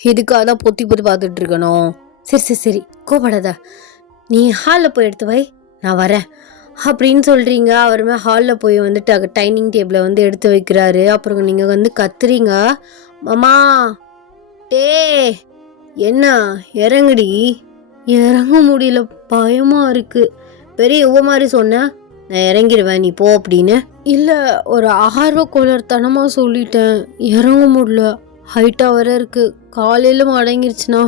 இதுக்காக தான் பொத்தி பொத்தி பார்த்துட்டு இருக்கணும். சரி சரி சரி, கோபப்படாத, நீ ஹாலில் போய் எடுத்து வை, நான் வரேன் அப்படின்னு சொல்கிறீங்க. அவருமே ஹாலில் போய் வந்துட்டு டைனிங் டேபிளை வந்து எடுத்து வைக்கிறாரு. அப்புறம் நீங்கள் வந்து கத்துறீங்க, மாமா டே என்ன இறங்குடி. இறங்க முடியல, பயமாக இருக்குது. பெரிய இவ மாதிரி சொன்னேன், நான் இறங்கிடுவேன் நீ போ அப்படின்னு. இல்லை, ஒரு ஆர்வ கோளர்த்தனமாக சொல்லிட்டேன், இறங்க முடியல, ஹைட்டாக வர இருக்குது, காலையில் அடங்கிருச்சுன்னா.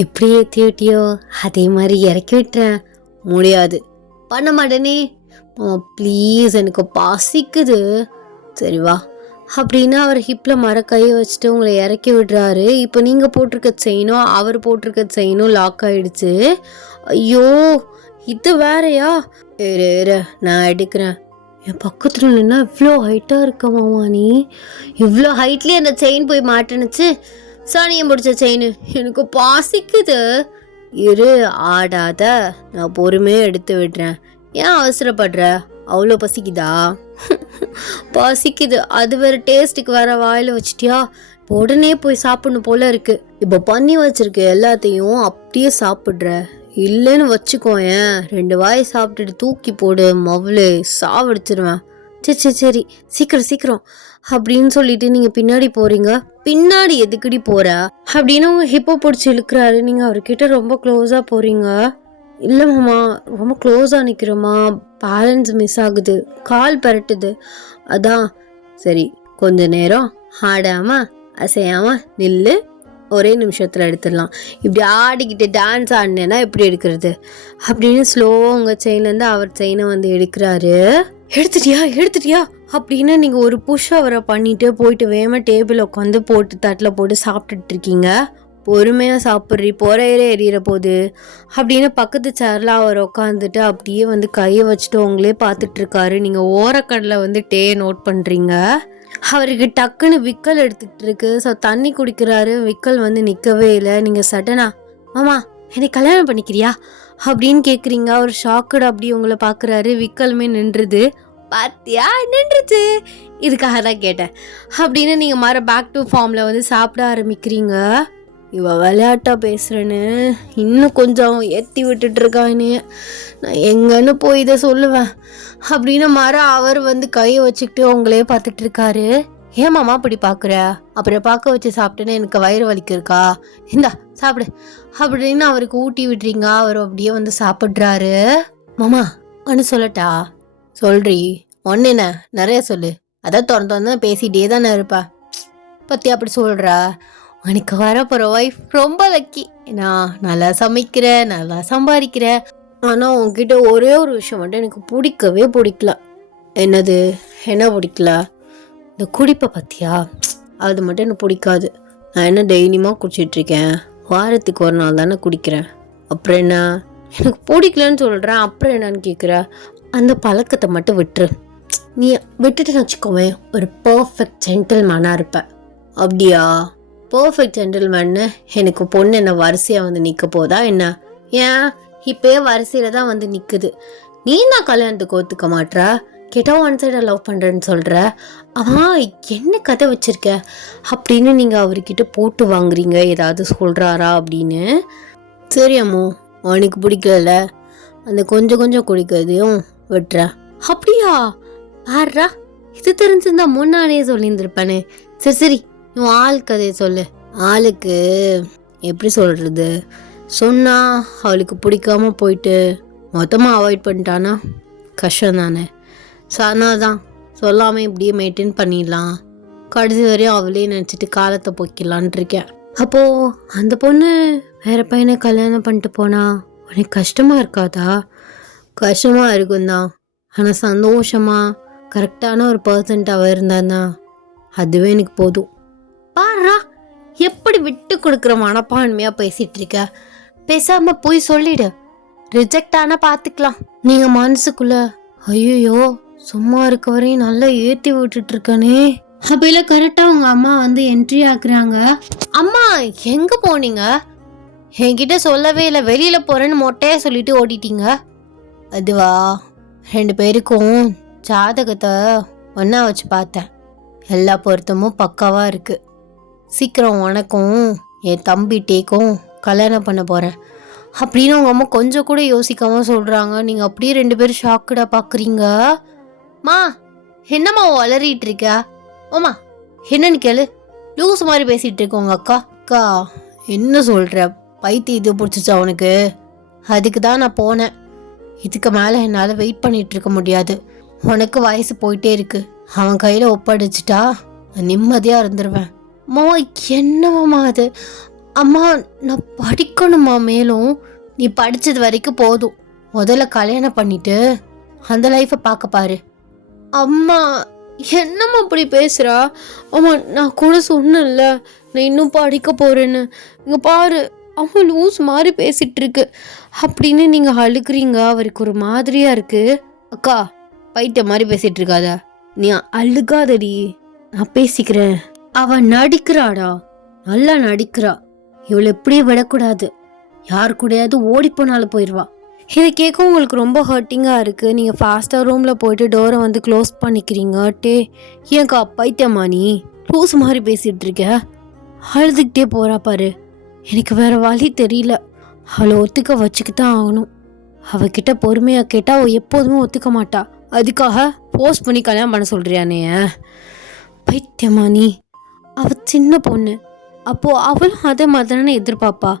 எப்படி ஏற்றி விட்டியோ அதே மாதிரி இறக்கி விட்டுறேன். முடியாது, பண்ண மாட்டேனே. ப்ளீஸ், எனக்கு பசிக்குது. சரி வா அப்படின்னு அவர் ஹிப்பில் மரக்கையை வச்சுட்டு உங்களை இறக்கி விடுறாரு. இப்போ நீங்கள் போட்டிருக்க செயினும் அவர் போட்டிருக்க செயினும் லாக் ஆகிடுச்சு. ஐயோ, இது வேறையா? நான் எடுக்கிறேன். என் பக்கத்தில் நின்னா இவ்வளோ ஹைட்டாக இருக்க மாமா நீ. இவ்வளோ ஹைட்லேயே அந்த செயின் போய் மாட்டினுச்சு. சாணியம் பிடிச்ச செயின். எனக்கு பசிக்குது. இரு, ஆடாத, நான் பொறுமையாக எடுத்து விடுறேன். ஏன் அவசரப்படுற? அவ்வளோ பசிக்குதா? பசிக்குது, அது வேற டேஸ்ட்டுக்கு வேற வாயில் வச்சிட்டியா? இப்போ உடனே போய் சாப்பிடணும் போல இருக்கு. இப்போ பண்ணி வச்சிருக்க எல்லாத்தையும் அப்படியே சாப்பிட்ற. இல்லைன்னு வச்சுக்கோயேன், 2 வாய் சாப்பிட்டுட்டு தூக்கி போடு, மவ்வளே சாவடிச்சிருவேன். சரி சரி சீக்கிரம் சீக்கிரம் அப்படின்னு சொல்லிட்டு நீங்கள் பின்னாடி போகிறீங்க. பின்னாடி எதுக்கடி போகிற அப்படின்னு அவங்க ஹிப்போ பிடிச்சி இழுக்கிறாரு. நீங்கள் அவர்கிட்ட ரொம்ப க்ளோஸாக போகிறீங்க. இல்லை மாமா, ரொம்ப க்ளோஸாக நிற்கிறோமா, பேலன்ஸ் மிஸ் ஆகுது, கால் பரட்டுது, அதான். சரி, கொஞ்ச நேரம் ஆடாமல் அசையாமல் நில்லு, ஒரே நிமிஷத்தில் எடுத்துடலாம். இப்படி ஆடிக்கிட்டு டான்ஸ் ஆடினேன்னா எப்படி எடுக்கிறது அப்படின்னு ஸ்லோவாக உங்கள் செயின்லேருந்து அவர் செயினை வந்து எடுக்கிறாரு. எடுத்துட்டியா அப்படின்னு நீங்கள் ஒரு புஷ் அவரை பண்ணிட்டு போயிட்டு வேகமாக டேபிள் உட்காந்து போட்டு தட்டில் போட்டு சாப்பிட்டுட்டு இருக்கீங்க. பொறுமையாக சாப்பிட்றி, பொறையிலே எறிகிற போது அப்படின்னு பக்கத்து சேரில் அவர் உட்காந்துட்டு அப்படியே வந்து கையை வச்சுட்டு உங்களே பார்த்துட்ருக்காரு. நீங்கள் ஓரக்கடலில் வந்து நோட் பண்ணுறீங்க. அவருக்கு டக்குன்னு விக்கல் எடுத்துக்கிட்டு இருக்கு. ஸோ தண்ணி குடிக்கிறாரு. விக்கல் வந்து நிற்கவே இல்லை. நீங்கள் சடனா, மாமா என்னை கல்யாணம் பண்ணிக்கிறியா அப்படின்னு கேட்குறீங்க. அவர் ஷாக்குடு அப்படி உங்களை பார்க்குறாரு. விக்கலுமே நின்றுது. பார்த்தியா, நின்றுச்சு, இதுக்காக தான் கேட்டேன் அப்படின்னு நீங்கள் பேக் டு ஃபார்மில் வந்து சாப்பிட ஆரம்பிக்கிறீங்க. இவ விளையாட்டா பேசுகிறேன்னு இன்னும் கொஞ்சம் ஏற்றி விட்டுட்டு இருக்கானே, நான் எங்கன்னு போய் இதை சொல்லுவேன் அப்படின்னு அவர் வந்து கையை வச்சுக்கிட்டு உங்களே பார்த்துட்டு இருக்காரு. ஏன் மாமா அப்படி பார்க்குற? அப்புறம் பார்க்க வச்சு சாப்பிட்டேன்னு எனக்கு வயிறு வலிக்கு இருக்கா? இந்தா சாப்பிடு அப்படின்னு அவருக்கு ஊட்டி விடுறீங்க. அவர் அப்படியே வந்து சாப்பிட்றாரு. மாமா ஒன்று சொல்லட்டா? சொல்றி. ஒன்று என்ன, நிறைய சொல்லு. அதான் திறந்து பேசிகிட்டே தானே இருப்பா. பற்றி அப்படி சொல்கிறா? எனக்கு வரப்போகிற ஒய்ஃப் ரொம்ப லக்கி. நான் நல்லா சமைக்கிறேன், நல்லா சம்பாதிக்கிறேன். ஆனால் உங்ககிட்ட ஒரே ஒரு விஷயம் மட்டும் எனக்கு பிடிக்கவே பிடிக்கல. என்னது? என்ன பிடிக்கல? இந்த குடிப்பை பற்றியா? அது மட்டும் எனக்கு பிடிக்காது. நான் என்ன டெய்லியுமா குடிச்சிட்ருக்கேன்? வாரத்துக்கு ஒரு நாள் தானே குடிக்கிறேன். அப்புறம் என்ன? எனக்கு பிடிக்கலன்னு சொல்கிறேன், அப்புறம் என்னன்னு கேட்குற? அந்த பழக்கத்தை மட்டும் விட்டுரு. நீ விட்டுட்டுன்னு வச்சுக்கோவேன், ஒரு பர்ஃபெக்ட் ஜென்டில்மேனாக இருப்ப. அப்படியா? பர்ஃபெக்ட் ஜென்டில்மேன்னு எனக்கு பொண்ணு என்ன வரிசையாக வந்து நிற்க போதா என்ன? ஏன் இப்போயே வரிசையில் தான் வந்து நிற்குது. நீ தான் கல்யாணத்துக்கு ஒத்துக்க மாட்டா? கேட்டால் ஒன் சைடாக லவ் பண்ணுறேன்னு சொல்கிற. என்ன கதை வச்சுருக்க அப்படின்னு நீங்கள் அவர்கிட்ட போட்டு வாங்குறீங்க. ஏதாவது சொல்கிறாரா அப்படின்னு. சரி அம்மோ, உனக்கு பிடிக்கல, அந்த கொஞ்சம் கொஞ்சம் குடிக்கிறதையும் விட்டுற. அப்படியா? ஆறா, இது தெரிஞ்சிருந்தா முன்னாடியே சொல்லியிருந்திருப்பானே. சரி சரி, நீ ஆள் கதையை சொல்லு. ஆளுக்கு எப்படி சொல்கிறது? சொன்னால் அவளுக்கு பிடிக்காம போயிட்டு மொத்தமாக அவாய்ட் பண்ணிட்டானா கஷ்டம் தானே. சானாதான் சொல்லாமல் இப்படியே மெயின்டைன் பண்ணிடலாம். கடைசி வரையும் அவளே நினச்சிட்டு காலத்தை போக்கிடலான் இருக்கேன். அப்போது அந்த பொண்ணு வேறு பையனை கல்யாணம் பண்ணிட்டு போனா உனக்கு கஷ்டமாக இருக்காதா? கஷ்டமாக இருக்குந்தான், ஆனால் சந்தோஷமாக கரெக்டான ஒரு பர்சன்ட்டாக இருந்தான்னா அதுவே எனக்கு போதும். பாரா, எப்படி விட்டு கொடுக்குற மனப்பான்மையாக பேசிகிட்டு இருக்க. பேசாமல் போய் சொல்லிடு, ரிஜெக்ட் ஆனால் பார்த்துக்கலாம். நீங்கள் மனசுக்குள்ள ஐயோ சும்மா இருக்க வரையும் நல்லா ஏற்றி விட்டுட்டு இருக்கனே. அப்பையில கரெக்டாக உங்கள் அம்மா வந்து என்ட்ரி ஆக்குறாங்க. அம்மா எங்கே போனீங்க? என்கிட்ட சொல்லவே இல்லை, வெளியில் போகிறேன்னு மொட்டையாக சொல்லிட்டு ஓடிட்டீங்க. அதுவா, 2 பேருக்கும் ஜாதகத்தை ஒன்றா வச்சு பார்த்தேன். எல்லா பொருத்தமும் பக்காவாக இருக்குது. சீக்கிரம் உனக்கும் என் தம்பி டேக்கும் கல்யாணம் பண்ண போகிறேன். அப்படின்னு அவங்க அம்மா கொஞ்சம் கூட யோசிக்காம சொல்கிறாங்க. நீங்கள் அப்படியே 2 பேரும் ஷாக்கடாக பார்க்குறீங்க. மா என்னம்மா வளரிட்டு இருக்க? ஓமா என்னன்னு கேளு. லூஸ் மாதிரி பேசிகிட்டு இருக்க உங்கள் அக்கா. அக்கா என்ன சொல்கிற? பைத்தியம் இது பிடிச்சிச்சா உனக்கு? அதுக்கு தான் நான் போனேன். இதுக்கு மேலே என்னால் வெயிட் பண்ணிட்டு இருக்க முடியாது. உனக்கு வயசு போயிட்டே இருக்கு. அவன் கையில் ஒப்படைச்சிட்டா நான் நிம்மதியாக இருந்துருவேன். அம்மா என்னம்மா அது? அம்மா நான் படிக்கணுமா? மேலும் நீ படித்தது வரைக்கும் போதும். முதல்ல கல்யாணம் பண்ணிட்டு அந்த லைஃப்பை பார்க்க பாரு. அம்மா என்னம்மா இப்படி பேசுகிறா? அம்மா நான் கூட சொன்னேன்ல நான் இன்னும் படிக்க போகிறேன்னு. இங்கே பாரு அம்மா லூஸ் மாதிரி பேசிகிட்டு இருக்கு அப்படின்னு நீங்கள் அழுக்குறீங்க. அவருக்கு ஒரு மாதிரியாக இருக்குது. அக்கா பைத்திய மாதிரி பேசிகிட்டு இருக்காத. நீ அழுகாதடி, நான் பேசிக்கிறேன். அவன் நடிக்கிறாடா, நல்லா நடிக்கிறா. இவளை எப்படியே விடக்கூடாது. யார் கூடயாவது ஓடி போனாலும் போயிடுவா. இதை கேட்க உங்களுக்கு ரொம்ப ஹர்ட்டிங்காக இருக்குது. நீங்கள் ஃபாஸ்ட்டாக ரூமில் போயிட்டு டோரை வந்து க்ளோஸ் பண்ணிக்கிறீங்க. ஏன்க்கா பைத்தியம்மா நீ லூஸ் மாதிரி பேசிகிட்டு இருக்க? அழுதுகிட்டே போகிறா பாரு. எனக்கு வேறு வழி தெரியல. அவளை ஒத்துக்க வச்சுக்கு தான் ஆகணும். அவகிட்ட பொறுமையாக கேட்டால் அவள் எப்போதுமே ஒத்துக்க மாட்டா. அதுக்காக போஸ்ட் பண்ணி கல்யாணம் பண்ண சொல்கிறியானே? பைத்தியம்மா நீ. அவள் சின்ன பொண்ணு. அப்போது அவளும் அதே மாதிரி தானே எதிர்பார்ப்பா.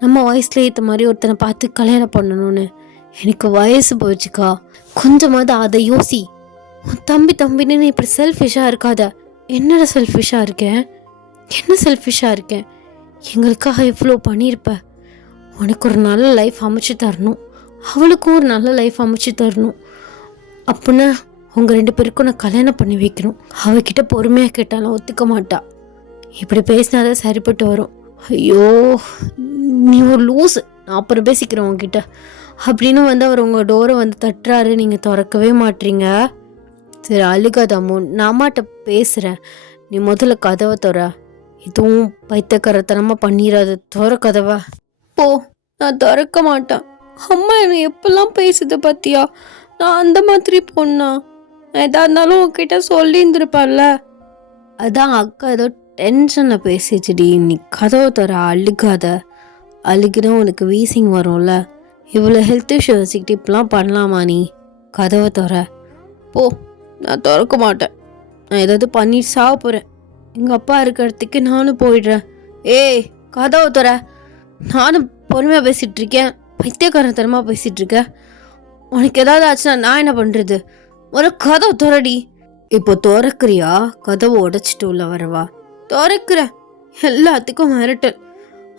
நம்ம வயசில் ஏற்ற மாதிரி ஒருத்தனை பார்த்து கல்யாணம் பண்ணணும்னு. எனக்கு வயசு போயிடுச்சுக்கா. கொஞ்சமாவது அதை யோசி. உன் தம்பின்னு நீ இப்படி செல்ஃபிஷாக இருக்காத. என்னடா செல்ஃபிஷாக இருக்கேன்? என்ன செல்ஃபிஷாக இருக்கேன்? எங்களுக்காக இவ்வளோ பண்ணியிருப்ப. உனக்கு ஒரு நல்ல லைஃப் அமைச்சு தரணும், அவளுக்கும் ஒரு நல்ல லைஃப் அமைச்சு தரணும். அப்படின்னா உங்கள் 2 பேருக்கும் நான் கல்யாணம் பண்ணி வைக்கணும். அவகிட்ட பொறுமையாக கேட்டாலும் ஒத்துக்க மாட்டா. இப்படி பேசினாதான் சரிப்பட்டு வரும். ஐயோ நீ ஒரு லூஸ், நான் அப்புறம் பேசிக்கிறேன் உங்ககிட்ட அப்படின்னு வந்து அவர் உங்கள் டோரை வந்து தட்டுறாரு. நீங்கள் திறக்கவே மாட்டீங்க. சரி அழுகாத அம்மு, நான் அம்மாட்ட பேசுகிறேன். நீ முதல்ல கதவை திற. இதுவும் பைத்தியக்காரத்தனமாக பண்ணிடாது. திற கதவை. போ. நான் திறக்க மாட்டேன். அம்மா என்னை எப்பெல்லாம் பேசுது பார்த்தியா? நான் அந்த மாதிரி பொண்ணா? நான் எதா இருந்தாலும் உங்ககிட்ட சொல்லி இருந்திருப்பான்ல. அதான் அக்கா ஏதோ டென்ஷனில் பேசிச்சுடி. நீ கதவை தர. அழுகாத. அழுகுனா உனக்கு வீசிங் வரும்ல. இவ்வளோ ஹெல்த் இஷ்யூ வச்சுக்கிட்டு இப்படிலாம் பண்ணலாமா நீ? கதவை தர. போ. நான் திறக்க மாட்டேன். நான் ஏதாவது பண்ணி சாக போகிறேன். எங்கள் அப்பா இருக்கிறதுக்கு நானும் போயிடுறேன். ஏய் கதவை தர. நானும் பொறுமையாக பேசிகிட்டு இருக்கேன். பைத்தியக்காரத்தனமாக பேசிகிட்டு இருக்கேன். உனக்கு ஏதாவது ஆச்சுன்னா நான் என்ன பண்ணுறது? ஒரு கதவை திறடி. இப்போ திறக்கிறியா? கதவை உடைச்சிட்டு உள்ள வரவா? திறக்கிறேன். எல்லாத்துக்கும் மிரட்டல்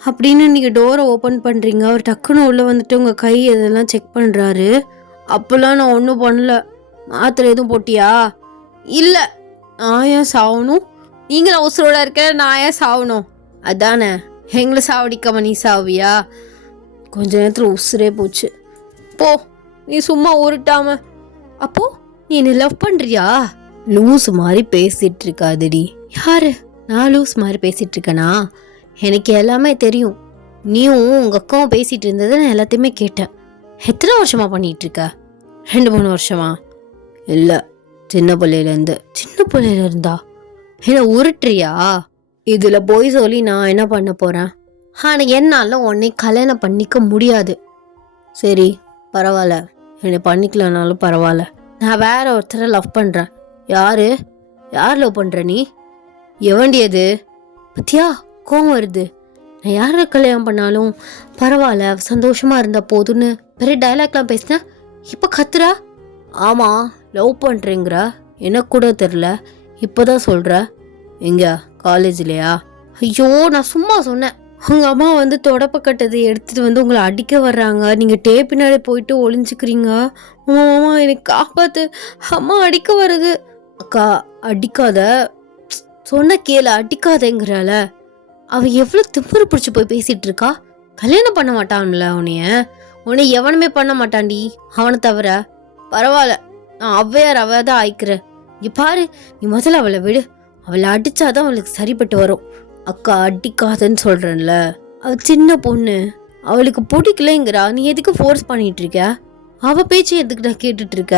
அப்படின்னு நீங்கள் டோரை ஓப்பன் பண்ணுறீங்க. அவர் டக்குன்னு உள்ளே வந்துட்டு உங்கள் கை இதெல்லாம் செக் பண்ணுறாரு. அப்போல்லாம் நான் ஒன்றும் பண்ணல. மாத்திரை எதுவும் போட்டியா? இல்லை. நான் ஏன் சாகணும்? நீங்கள் நான் உசுரோட இருக்க, நான் ஏன் சாகணும்? அதானே எங்களை சாவடிக்காம நீ சாவியா? கொஞ்ச நேரத்தில் உசுரே போச்சு. போ. நீ சும்மா உருட்டாம. அப்போ நீ என்ன லவ் பண்ணுறியா? லூஸ் மாதிரி பேசிகிட்டு இருக்காதடி. யாரு? நான் லூஸ் மாதிரி பேசிகிட்டு இருக்கேனா? எனக்கு எல்லாமே தெரியும். நீயும் உங்கள் அக்காவும் பேசிகிட்டு இருந்ததை நான் எல்லாத்தையுமே கேட்டேன். எத்தனை வருஷமா பண்ணிகிட்டு இருக்க? 2-3 வருஷமா? இல்லை, சின்ன பிள்ளையிலேருந்து. சின்ன பிள்ளையிலேருந்தா? என்ன உருட்டுறியா? இதில் போய் சொல்லி நான் என்ன பண்ண போகிறேன்? ஆனால் என்னால் உன்னை கல்யாணம் பண்ணிக்க முடியாது. சரி பரவாயில்ல, என்னை பண்ணிக்கலனாலும் பரவாயில்ல. நான் வேற ஒருத்தரை லவ் பண்ணுறேன். யார் லவ் பண்ணுற நீ? எவண்டியது? பத்தியா கோவம் வருது. நான் யாரை கல்யாணம் பண்ணாலும் பரவாயில்ல, சந்தோஷமாக இருந்தால் போதுன்னு பெரிய டைலாக்லாம் பேசினேன். இப்போ கத்துறா. ஆமாம் லவ் பண்ணுறேங்கிற, எனக்கு கூட தெரில, இப்போ தான் சொல்கிற. எங்க காலேஜ்லையா? ஐயோ நான் சும்மா சொன்னேன். உங்கள் அம்மா வந்து தொடப்பக்கட்டதை எடுத்துகிட்டு வந்து உங்களை அடிக்க வர்றாங்க. நீங்கள் டேப்பினாலே போயிட்டு ஒளிஞ்சுக்கிறீங்க. அம்மா எனக்கு காப்பாற்று, அம்மா அடிக்க வருது. அக்கா அடிக்காத, சொன்ன கேளு, அடிக்காதேங்கிறால. அவள் எவ்வளோ திமிரு பிடிச்சி போய் பேசிகிட்டு இருக்கா. கல்யாணம் பண்ண மாட்டான்ல உன்னை எவனுமே பண்ண மாட்டான்டி அவனை தவிர. பரவாயில்ல, நான் அவ தான் ஆயிக்கிறேன். இங்கே பாரு, நீ முதல்ல அவளை விடு. அவளை அடித்தாதான் அவளுக்கு சரிப்பட்டு வரும். அக்கா அடிக்காதன்னு சொல்கிறேன்ல. அவள் சின்ன பொண்ணு, அவளுக்கு பிடிக்கலைங்கிறா. நீ எதுக்கு ஃபோர்ஸ் பண்ணிகிட்டு இருக்க? அவள் பேச்சு எதுக்கு நான் கேட்டுட்டு இருக்க?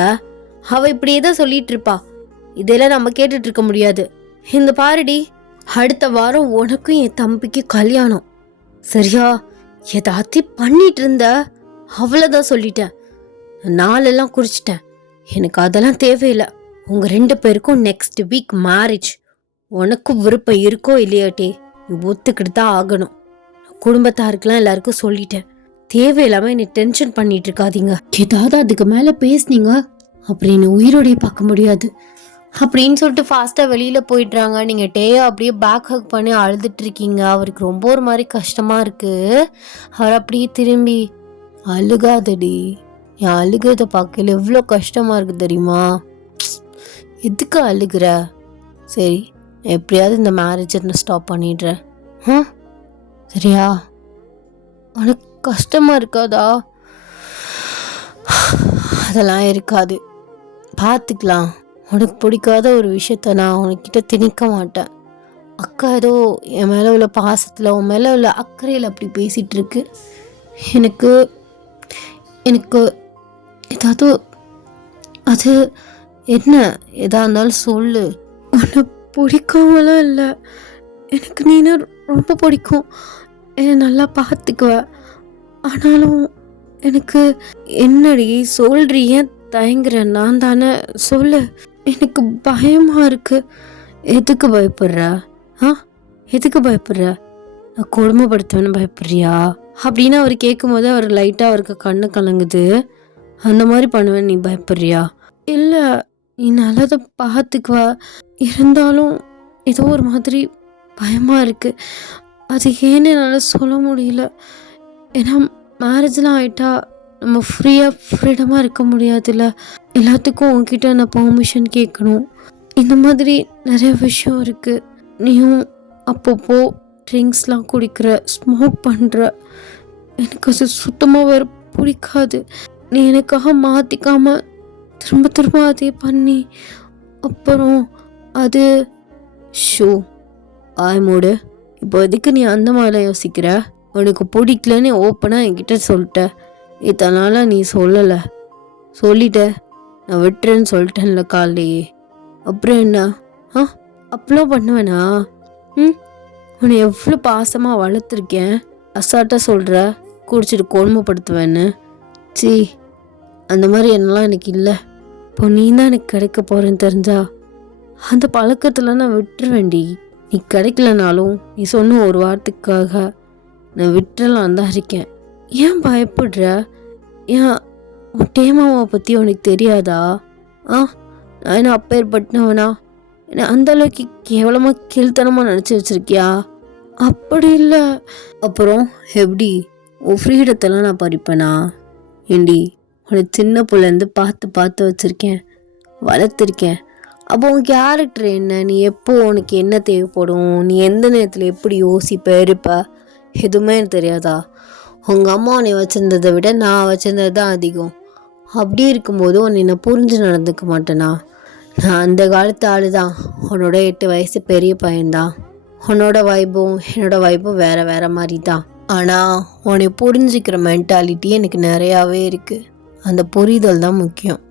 அவள் இப்படியே தான் சொல்லிட்டு இருப்பா. இதெல்லாம் நம்ம கேட்டுட்டு இருக்க முடியாது. இந்த பாருடி, அடுத்த வாரம் உனக்கும் என் தம்பிக்கு கல்யாணம். சரியா? ஏதாச்சும் பண்ணிட்டு இருந்த அவ்வளோதான் சொல்லிட்டேன். நாளெல்லாம் குறிச்சிட்டேன். எனக்கு அதெல்லாம் தேவையில்லை. உங்கள் 2 பேருக்கும் நெக்ஸ்ட் வீக் மேரேஜ். உனக்கும் விருப்பம் இருக்கோ இல்லையாட்டே நீ ஒத்துக்கிட்டு தான் ஆகணும். குடும்பத்தாருக்கெல்லாம் எல்லாருக்கும் சொல்லிட்டேன். தேவையில்லாம என்னை டென்ஷன் பண்ணிட்டு இருக்காதீங்க. ஏதாவது அதுக்கு மேலே பேசுனீங்க அப்புறம் என்னை உயிரோடைய பார்க்க முடியாது அப்படின்னு சொல்லிட்டு ஃபாஸ்ட்டாக வெளியில் போயிடுறாங்க. நீங்கள் டேயை அப்படியே பேக் ஹக் பண்ணி அழுதுட்டு இருக்கீங்க. அவருக்கு ரொம்ப ஒரு மாதிரி கஷ்டமாக இருக்குது. அவர் அப்படியே திரும்பி, அழுகாதடி, என் அழுகிறத பார்க்கல எவ்வளோ கஷ்டமாக இருக்குது தெரியுமா? எதுக்கு அழுகிற? சரி, எப்படியாவது இந்த மேரேஜை நான் ஸ்டாப் பண்ணிடுறேன். சரியா? உனக்கு கஷ்டமாக இருக்காதா? அதெல்லாம் இருக்காது, பார்த்துக்கலாம். உனக்கு பிடிக்காத ஒரு விஷயத்த நான் உனக்கிட்ட திணிக்க மாட்டேன். அக்கா ஏதோ என் மேலே உள்ள பாசத்தில் உன் மேலே உள்ள அக்கறையில் அப்படி பேசிகிட்டு இருக்கு. எனக்கு எனக்கு ஏதாவது அது என்ன எதா இருந்தாலும் சொல்லு. உன்னை பிடிக்காமலாம் இல்லை, எனக்கு நீனா ரொம்ப பிடிக்கும். என்னை நல்லா பார்த்துக்குவ. ஆனாலும் எனக்கு என்னடி சொல்றீ? ஏன் தயங்குறேன்? நான் தானே, சொல்லு. எனக்கு பயமா இருக்கு. எதுக்கு பயப்படுற? எதுக்கு பயப்படுற? நான் கொடுமைப்படுத்துவேன்னு பயப்படுறியா அப்படின்னு அவர் கேட்கும்போது அவர் லைட்டாக அவருக்கு கண்ணு கலங்குது. அந்த மாதிரி பண்ணுவேன் நீ பயப்படுறியா? இல்லை, நீ நல்லதை பார்த்துக்குவ. இருந்தாலும் ஏதோ ஒரு மாதிரி பயமாக இருக்கு. அது ஏன்னு என்னால் சொல்ல முடியல. ஏன்னா மேரேஜ்லாம் ஆகிட்டா நம்ம ஃப்ரீடமாக இருக்க முடியாதுல்ல. எல்லாத்துக்கும் உங்ககிட்ட நான் பெர்மிஷன் கேட்கணும். இந்த மாதிரி நிறைய விஷயம் இருக்குது. நீயும் அப்பப்போ ட்ரிங்க்ஸ்லாம் குடிக்கிற, ஸ்மோக் பண்ணுற. எனக்கு அது சுத்தமாக வேறு பிடிக்காது. நீ எனக்காக மாற்றிக்காமல் திரும்ப திரும்ப அதே பண்ணி அப்புறம் அது ஷோ ஆய்மோடு. இப்போ எதுக்கு நீ அந்த மாதிரிலாம் யோசிக்கிற? உனக்கு பிடிக்கலன்னு ஓப்பனாக என்கிட்ட சொல்லிட்ட. இதனால நீ சொல்லலை, சொல்லிட்ட. நான் விட்டுறேன்னு சொல்லிட்டேன்ல காலையே. அப்புறம் என்ன? அப்பெல்லாம் பண்ணுவேனா? உன்னை எவ்வளோ பாசமாக வளர்த்துருக்கேன். அசால்ட்டாக சொல்கிற குடிச்சிட்டு கொடுமைப்படுத்துவேன்னு. சி, அந்த மாதிரி என்னெல்லாம் எனக்கு இல்லை. இப்போ நீ தான் எனக்கு கிடைக்க போகிறேன்னு தெரிஞ்சா அந்த பழக்கத்தில் நான் விட்டுருவேண்டி. நீ கிடைக்கலனாலும் நீ சொன்ன ஒரு வார்த்தைக்காக நான் விட்டுறலாம் தான் இருக்கேன். ஏன் பயப்படுற? ஏன் உன் டேமாவை பற்றி உனக்கு தெரியாதா? நான் என்ன அப்பேற்பட்டவனா? என்ன அந்த அளவுக்கு கேவலமாக கீழ்த்தனமாக நினச்சி வச்சிருக்கியா? அப்படி இல்லை. அப்புறம் எப்படி உன் ஃப்ரீடத்தெல்லாம் நான் பறிப்பேனா? ஏண்டி, உனக்கு சின்ன பிள்ளைலேருந்து பார்த்து பார்த்து வச்சுருக்கேன், வளர்த்துருக்கேன். அப்போ உன் கேரக்டர் என்ன? நீ எப்போ உனக்கு என்ன தேவைப்படும், நீ எந்த நேரத்தில் எப்படி யோசிப்ப இருப்ப, எதுவுமே எனக்கு தெரியாதா? உங்கள் அம்மா உன்னை வச்சுருந்ததை விட நான் வச்சுருந்தது தான் அதிகம். அப்படி இருக்கும்போது உன்னை நான் புரிஞ்சு நடந்துக்க மாட்டேனா? நான் அந்த காலத்து ஆள் தான். உன்னோட 8 வயசு பெரிய பையன்தான். உன்னோட வைபும் என்னோட வைபும் வேறு வேறு மாதிரி தான். ஆனால் உன்னை புரிஞ்சிக்கிற மென்டாலிட்டி எனக்கு நிறையாவே இருக்குது. அந்த புரிதல் தான் முக்கியம்.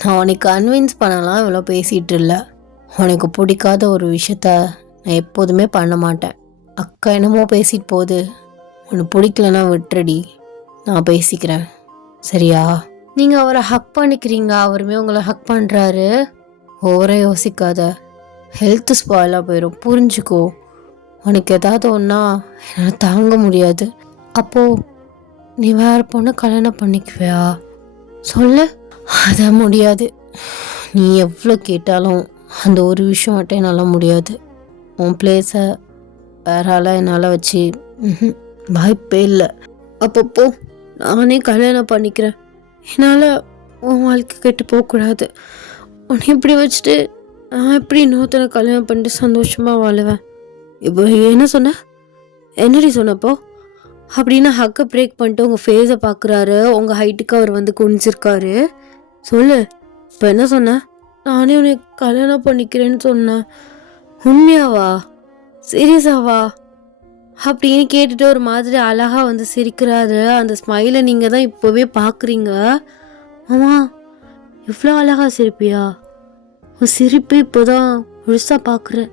நான் உனக்கு கன்வின்ஸ் பண்ணலாம் இவ்வளோ பேசிகிட்டு இல்லை. உனக்கு பிடிக்காத ஒரு விஷயத்த நான் எப்போதுமே பண்ண மாட்டேன். அக்கா என்னமோ பேசிட்டு போகுது, உனக்கு பிடிக்கலன்னா விட்டுறடி, நான் பேசிக்கிறேன், சரியா? நீங்கள் அவரை ஹக் பண்ணிக்கிறீங்க, அவருமே உங்களை ஹக் பண்ணுறாரு. ஓவராக யோசிக்காத, ஹெல்த் ஸ்பாயிலாக போயிடும், புரிஞ்சுக்கோ. உனக்கு ஏதாவது ஒன்றா என்னால் தாங்க முடியாது. அப்போது நீ வேறு பொண்ணை கல்யாணம் பண்ணிக்குவியா? சொல்லு. அதை முடியாது. நீ எவ்வளோ கேட்டாலும் அந்த ஒரு விஷயம் மட்டும் என்னால் முடியாது. உன் பிளேஸை வேற ஆளாக என்னால் வச்சு வாய்ப்பே இல்லை. அப்பப்போ நானே கல்யாணம் பண்ணிக்கிறேன். என்னால் உன் வாழ்க்கை கெட்டு போகக்கூடாது. உன்னை இப்படி வச்சுட்டு நான் எப்படி இன்னொருத்தனை கல்யாணம் பண்ணிட்டு சந்தோஷமாக வாழுவேன்? இப்போ என்ன சொன்ன? என்னடி சொன்னப்போ? அப்படின்னு ஹக்கை பிரேக் பண்ணிட்டு உங்கள் ஃபேஸை பார்க்குறாரு. உங்கள் ஹைட்டுக்கு அவர் வந்து குனிஞ்சிருக்காரு. சொல்லு, இப்போ என்ன சொன்ன? நானே உன்னை கல்யாணம் பண்ணிக்கிறேன்னு சொன்னேன். உண்மையாவா? சீரியஸாவா? அப்படின்னு கேட்டுட்டு ஒரு மாதிரி அழகாக வந்து சிரிக்கிறாரு. அந்த ஸ்மைலை நீங்கள் தான் இப்போவே பார்க்குறீங்க. ஆமாம், இவ்வளோ அழகாக சிரிப்பியா? உன் சிரிப்பு இப்போ தான் முழுசாக பார்க்குறேன்.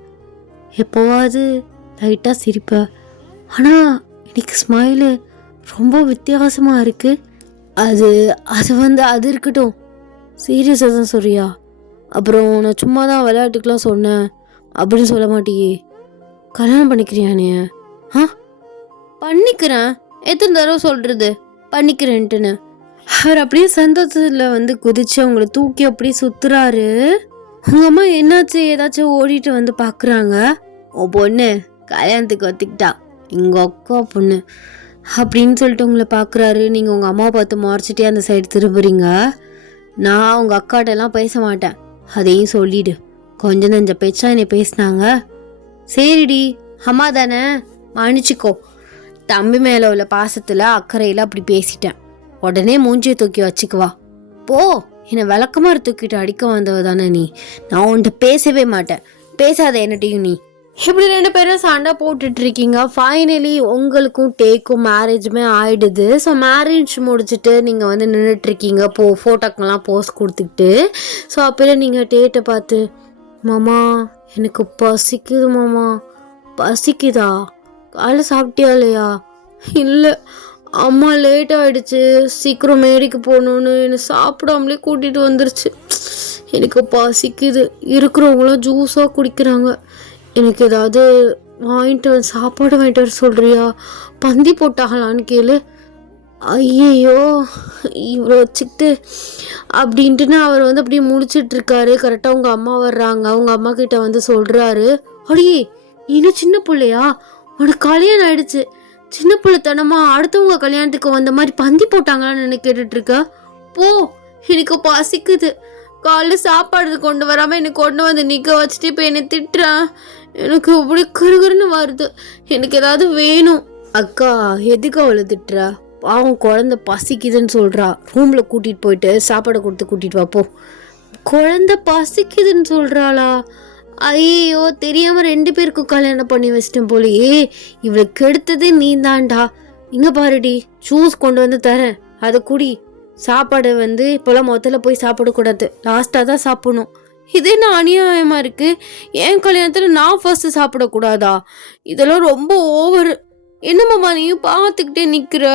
எப்போவாது லைட்டாக சிரிப்ப, ஆனால் இன்னைக்கு ஸ்மைலு ரொம்ப வித்தியாசமாக இருக்குது. அது அது இருக்கட்டும், சீரியஸாக தான் சொல்றியா? அப்புறம் நான் சும்மா தான் விளையாட்டுக்கெலாம் சொன்னேன் அப்படின்னு சொல்ல மாட்டியே? கல்யாணம் பண்ணிக்கிறியானே? ஆ, பண்ணிக்கிறேன். எத்தனை தடவை சொல்கிறது பண்ணிக்கிறேன்ட்டுன்னு? அவர் அப்படியே சந்தோஷத்தில் குதிச்சு அவங்கள தூக்கி அப்படியே சுற்றுறாரு. உங்கள் அம்மா என்னாச்சு ஏதாச்சும் ஓடிட்டு பார்க்குறாங்க. ஓ பொண்ணு கல்யாணத்துக்கு ஒத்துக்கிட்டா, எங்கள் அக்கா பொண்ணு அப்படின்னு சொல்லிட்டு உங்களை பார்க்குறாரு. நீங்கள் உங்கள் அம்மாவை பார்த்து முறைச்சிட்டே அந்த சைடு திரும்புறீங்க. நான் உங்கள் அக்காட்டெல்லாம் பேச மாட்டேன், அதையும் சொல்லிடு. கொஞ்சம் நஞ்ச பேச்சா என்னை பேசினாங்க. சரிடி, அம்மா தானே, மன்னிச்சிக்கோ. தம்பி மேலே உள்ள பாசத்தில் அக்கறையில் அப்படி பேசிட்டேன். உடனே மூஞ்சியை தூக்கி வச்சுக்குவா. போ, என்னை விளக்கமாக தூக்கிட்டு அடிக்க வந்தவ தானே நீ. நான் உன்கிட்ட பேசவே மாட்டேன், பேசாத என்னட்டையும் நீ. இப்படி 2 பேரும் சண்டை போட்டுட்டு இருக்கீங்க. ஃபைனலி உங்களுக்கும் டேக்கும் மேரேஜுமே ஆயிடுது. ஸோ மேரேஜ் முடிச்சுட்டு நீங்கள் நின்றுட்டுருக்கீங்க, ஃபோட்டோக்கெல்லாம் போஸ்ட் கொடுத்துக்கிட்டு. ஸோ அப்போ நீங்கள் டேட்டை பார்த்து, மாமா எனக்கு பசிக்குது மாமா. பசிக்குதா? காலை சாப்பிட்டியா இல்லையா? இல்லை அம்மா லேட் ஆகிடுச்சு, சீக்கிரம் மேடைக்கு போகணுன்னு என்னை சாப்பிடாமலே கூட்டிகிட்டு வந்துருச்சு. எனக்கு பசிக்குது. இருக்கிறவங்களும் ஜூஸாக குடிக்கிறாங்க. எனக்கு ஏதாவது சாப்பாடு வாங்கிட்டு வர சொல்கிறியா? பந்தி போட்டாகலான்னு கேளு. ஐயையோ இவரை வச்சுக்கிட்டு அப்படின்ட்டுன்னு அவர் அப்படியே முடிச்சிட்ருக்காரு. கரெக்டாக உங்கள் அம்மா வர்றாங்க. அவங்க அம்மா கிட்ட சொல்கிறாரு, அடியே இன்னும் சின்ன பிள்ளையா, உனக்கு கல்யாணம் ஆயிடுச்சு, சின்ன பிள்ளைத்தனமா அடுத்தவங்க கல்யாணத்துக்கு வந்த மாதிரி பந்தி போட்டாங்களான்னு கேட்டுட்ருக்க. போ, எனக்கு பசிக்குது. காலைல சாப்பாடு கொண்டு வராமல் என்னை கொண்டு நிற்க வச்சுட்டு இப்போ என்னை திட்டுறான். எனக்கு அப்படி கருகருன்னு வருது. எனக்கு ஏதாவது வேணும். அக்கா எதுக்கு அவளை திட்டுறா? பாவம் குழந்தை பசிக்குதுன்னு சொல்கிறா. ரூமில் கூட்டிகிட்டு போயிட்டு சாப்பாடை கொடுத்து கூட்டிகிட்டு வாப்போ. குழந்தை பசிக்குதுன்னு சொல்கிறாளா? ஐயோ, தெரியாமல் 2 பேருக்கும் கல்யாணம் பண்ணி வச்சிட்டேன் போலையே. இவளை கெடுத்ததே நீ தான்டா. இங்கே பாருடி, ஜூஸ் கொண்டு தரேன், அதை குடி. சாப்பாடு இப்போலாம் முதல்ல போய் சாப்பிடக்கூடாது, லாஸ்ட்டாக தான் சாப்பிடணும். இது என்ன அநியாயமாக இருக்குது? என் கல்யாணத்தில் நான் ஃபர்ஸ்ட் சாப்பிடக்கூடாதா? இதெல்லாம் ரொம்ப ஓவரு. என்னம்மா நீயும் பார்த்துக்கிட்டே நிற்கிற?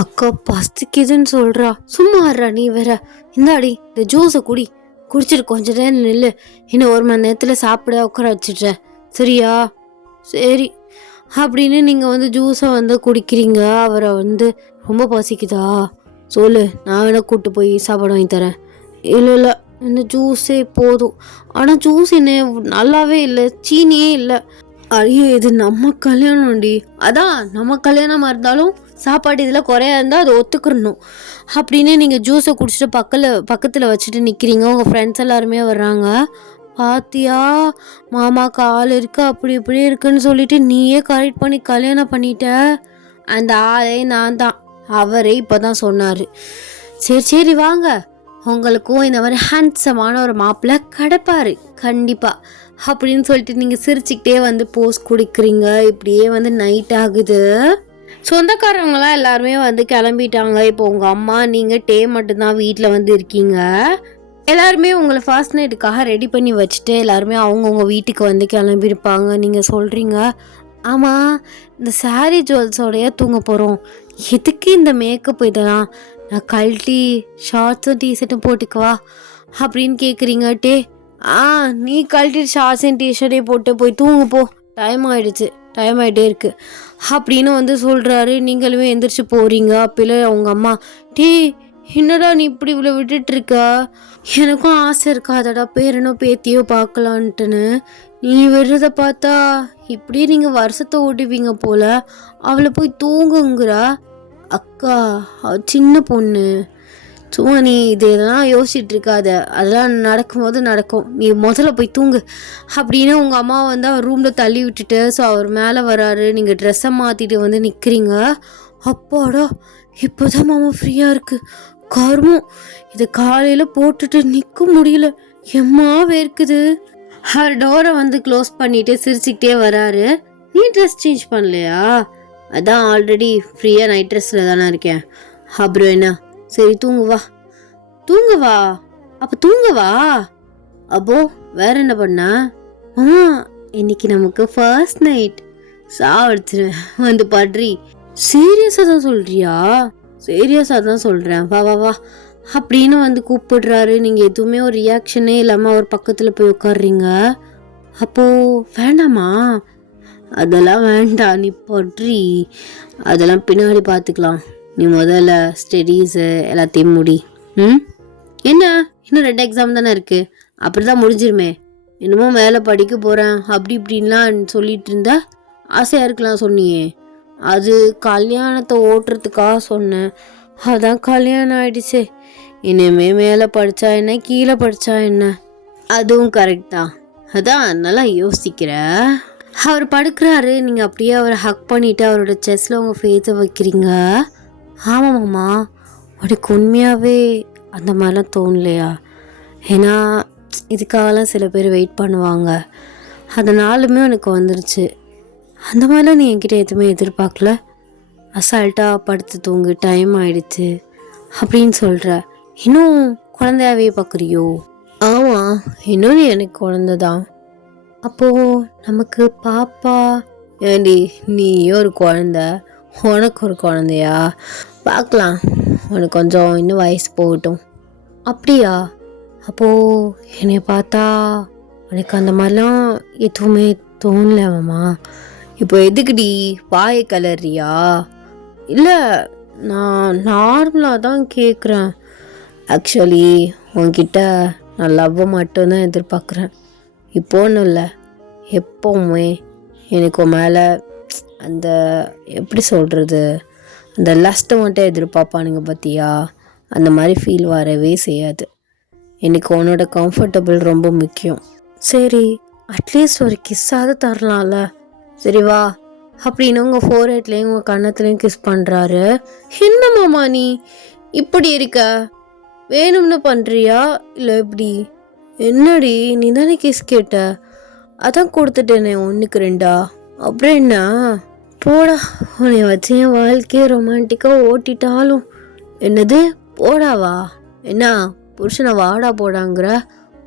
அக்கா பசிக்குதுன்னு சொல்கிறா. சும்மா ஆடுறா நீ வேற. இந்தாடி இந்த ஜூஸை குடி, குடிச்சிட்டு கொஞ்ச நேரம் நில்லு. இன்னும் 1 மணி நேரத்தில் சாப்பிட உட்கார வச்சிடுறேன், சரியா? சரி அப்படின்னு நீங்கள் ஜூஸை குடிக்கிறீங்க. அவரை ரொம்ப பசிக்குதா சொல்லு, நான் வேணா கூப்பிட்டு போய் சாப்பாடு வாங்கி தரேன். இல்லை இந்த ஜூஸே போதும். ஆனால் ஜூஸ் என்ன நல்லாவே இல்லை, சீனியே இல்லை. ஐயோ இது நம்ம கல்யாணம்டி. அதான் நம்ம கல்யாணமாக இருந்தாலும் சாப்பாடு இதில் குறையா இருந்தால் அதை ஒத்துக்கிறணும் அப்படின்னு நீங்கள் ஜூஸை குடிச்சிட்டு பக்கத்தில் வச்சுட்டு நிற்கிறீங்க. உங்கள் ஃப்ரெண்ட்ஸ் எல்லாருமே வர்றாங்க. பாத்தியா மாமா கால் இருக்கு, அப்படி இப்படி இருக்குன்னு சொல்லிட்டு நீயே கரெக்ட் பண்ணி கல்யாணம் பண்ணிட்ட. அந்த ஆளே நான் தான், அவரே இப்போ தான் சொன்னார். சரி வாங்க, உங்களுக்கும் இந்த மாதிரி ஹேண்ட்ஸமான ஒரு மாப்பிள்ளை கிடைப்பாரு கண்டிப்பாக அப்படின்னு சொல்லிட்டு நீங்கள் சிரிச்சுக்கிட்டே போஸ் கொடுக்குறீங்க. இப்படியே நைட் ஆகுது. சொந்தக்காரவங்களாம் எல்லாருமே கிளம்பிட்டாங்க. இப்போ உங்கள் அம்மா நீங்கள் டே மட்டும்தான் வீட்டில் இருக்கீங்க. எல்லாருமே உங்களை ஃபர்ஸ்ட் நைட்டுக்காக ரெடி பண்ணி வச்சுட்டு எல்லாருமே அவங்கவுங்க வீட்டுக்கு கிளம்பியிருப்பாங்க. நீங்கள் சொல்கிறீங்க, ஆமாம் இந்த சாரீ ஜுவல்ஸோடையே தூங்க போகிறோம், எதுக்கு இந்த மேக்கப் இதெல்லாம், நான் கழட்டி ஷார்ட்ஸும் டிஷர்ட்டும் போட்டுக்குவா அப்படின்னு கேட்குறீங்க. நீ கழட்டி ஷார்ட்ஸும் டிஷர்ட்டே போட்டு போய் தூங்கு போ, டைம் ஆகிட்டே இருக்கு அப்படின்னு சொல்கிறாரு. நீங்களுமே எந்திரிச்சு போகிறீங்க. அப்போல அவங்க அம்மா, என்னடா நீ இப்படி இவ்வளோ விட்டுட்ருக்க, எனக்கும் ஆசை இருக்காதடா பேரனோ பேத்தியோ பார்க்கலான்ட்டுன்னு. நீ விடுறத பார்த்தா இப்படியே நீங்கள் வருஷத்தை ஓட்டுவீங்க போல, அவளை போய் தூங்குங்கிறா. அக்கா சின்ன பொண்ணு, சும்மா நீ இதெல்லாம் யோசிச்சுட்டு இருக்காத, அதெல்லாம் நடக்கும்போது நடக்கும், நீ முதல்ல போய் தூங்கு அப்படின்னு உங்கள் அம்மா அவர் ரூமில் தள்ளி விட்டுட்டு ஸோ அவர் மேலே வராரு. நீங்கள் ட்ரெஸ்ஸை மாற்றிட்டு நிற்கிறீங்க. அப்பாடா இப்போதான் மாமா ஃப்ரீயாக இருக்குது. கருமம், இதை காலையில் போட்டுட்டு நிற்க முடியல, எம்மா வேர்க்குது. அவர் டோரை க்ளோஸ் பண்ணிவிட்டு சிரிச்சுக்கிட்டே வராரு. நீ ட்ரெஸ் சேஞ்ச் பண்ணலையா? அதான் ஆல்ரெடி ஃப்ரீயாக நைட் ட்ரெஸ்ஸில் தானே இருக்கேன். அப்புறம் என்ன, சரி தூங்குவா. அப்போ தூங்குவா. அப்போ வேற என்ன பண்ணா? இன்னைக்கு நமக்கு ஃபர்ஸ்ட் நைட் சாவடிச்சிருவேன் பட்ரி. சீரியஸாக தான் சொல்கிறியா? சீரியஸாக தான் சொல்கிறேன், வா வா வா அப்படின்னு வந்து கூப்பிடுறாரு. நீங்கள் எதுவுமே ஒரு ரியாக்ஷனே இல்லாமல் அவர் பக்கத்தில் போய் உட்காடுறீங்க. அப்போது வேண்டாமா? அதெல்லாம் வேண்டாம், நீ பட்ரி, அதெல்லாம் பின்னாடி பார்த்துக்கலாம். நீ முதல்ல ஸ்டடீஸு எல்லாத்தையும் முடி. என்ன இன்னும் 2 எக்ஸாம் தானே இருக்குது, அப்படி தான் முடிஞ்சிருமே. என்னமோ மேலே படிக்க போகிறேன் அப்படி இப்படின்லாம் சொல்லிட்டு இருந்தா ஆசையாக இருக்கலாம் சொன்னியே, அது கல்யாணத்தை ஓட்டுறதுக்காக சொன்னேன். அதான் கல்யாணம் ஆயிடுச்சு. இனிமே மேலே படித்தா என்ன கீழே படித்தா என்ன? அதுவும் கரெக்ட் தான். அதான் நல்லா யோசிக்கிற. அவர் படுக்கிறாரு, நீங்கள் அப்படியே அவரை ஹக் பண்ணிவிட்டு அவரோட செஸ்ஸில் உங்கள் ஃபேஸை வைக்கிறீங்க. ஆமாம்மாம்மா, உனக்கு உண்மையாகவே அந்த மாதிரிலாம் தோணலையா? ஏன்னா இதுக்காகலாம் சில பேர் வெயிட் பண்ணுவாங்க, அதனாலுமே எனக்கு வந்துருச்சு. அந்த மாதிரிலாம் நீ என்கிட்ட எதுவுமே எதிர்பார்க்கல. அசால்ட்டாக படுத்து தூங்கு, டைம் ஆயிடுச்சு அப்படின்னு சொல்கிற. இன்னும் குழந்தையாவே பார்க்குறியோ? ஆமாம், இன்னும் நீ எனக்கு குழந்தை தான். அப்போது நமக்கு பாப்பா? ஏண்டி நீயும் ஒரு குழந்த, உனக்கு ஒரு குழந்தையா? பார்க்கலாம், உனக்கு கொஞ்சம் இன்னும் வயசு போகட்டும். அப்படியா? அப்போது என்னை பார்த்தா உனக்கு அந்த மாதிரிலாம் எதுவுமே தோணலம்மா. இப்போ எதுக்குடி வாயை கலர்றியா? இல்லை, நான் நார்மலாக தான் கேட்குறேன். ஆக்சுவலி உன்கிட்ட நான் லவ்வை மட்டும்தான் எதிர்பார்க்குறேன். இப்போ ஒன்றும் இல்லை, எப்போவுமே எனக்கு மேலே அந்த எப்படி சொல்கிறது, அந்த லஸ்ட்டை மட்டும் எதிர்பார்ப்பானுங்க பார்த்தியா, அந்த மாதிரி ஃபீல் வரவே செய்யாது. எனக்கு உன்னோட கம்ஃபர்டபுள் ரொம்ப முக்கியம். சரி, அட்லீஸ்ட் ஒரு கிஸ்ஸாவது தரலாம்ல? சரி வா அப்படின்னு உங்கள் ஃபோர்ஹெட்லேயும் உங்கள் கன்னத்துலேயும் கிஸ் பண்ணுறாரு. என்ன மாமா நீ இப்படி இருக்க? வேணும்னு பண்ணுறியா இல்லை எப்படி? என்னடி நீ தானே கிஸ் கேட்ட, அதான் கொடுத்துட்டேனே 1க்கு 2. அப்புறம் என்ன? போடா, உன்னை வச்சு என் வாழ்க்கையை ரொமான்டிக்காக ஓட்டிட்டாலும். என்னது போடாவா? என்ன புருஷனை வாடா போடாங்கிற?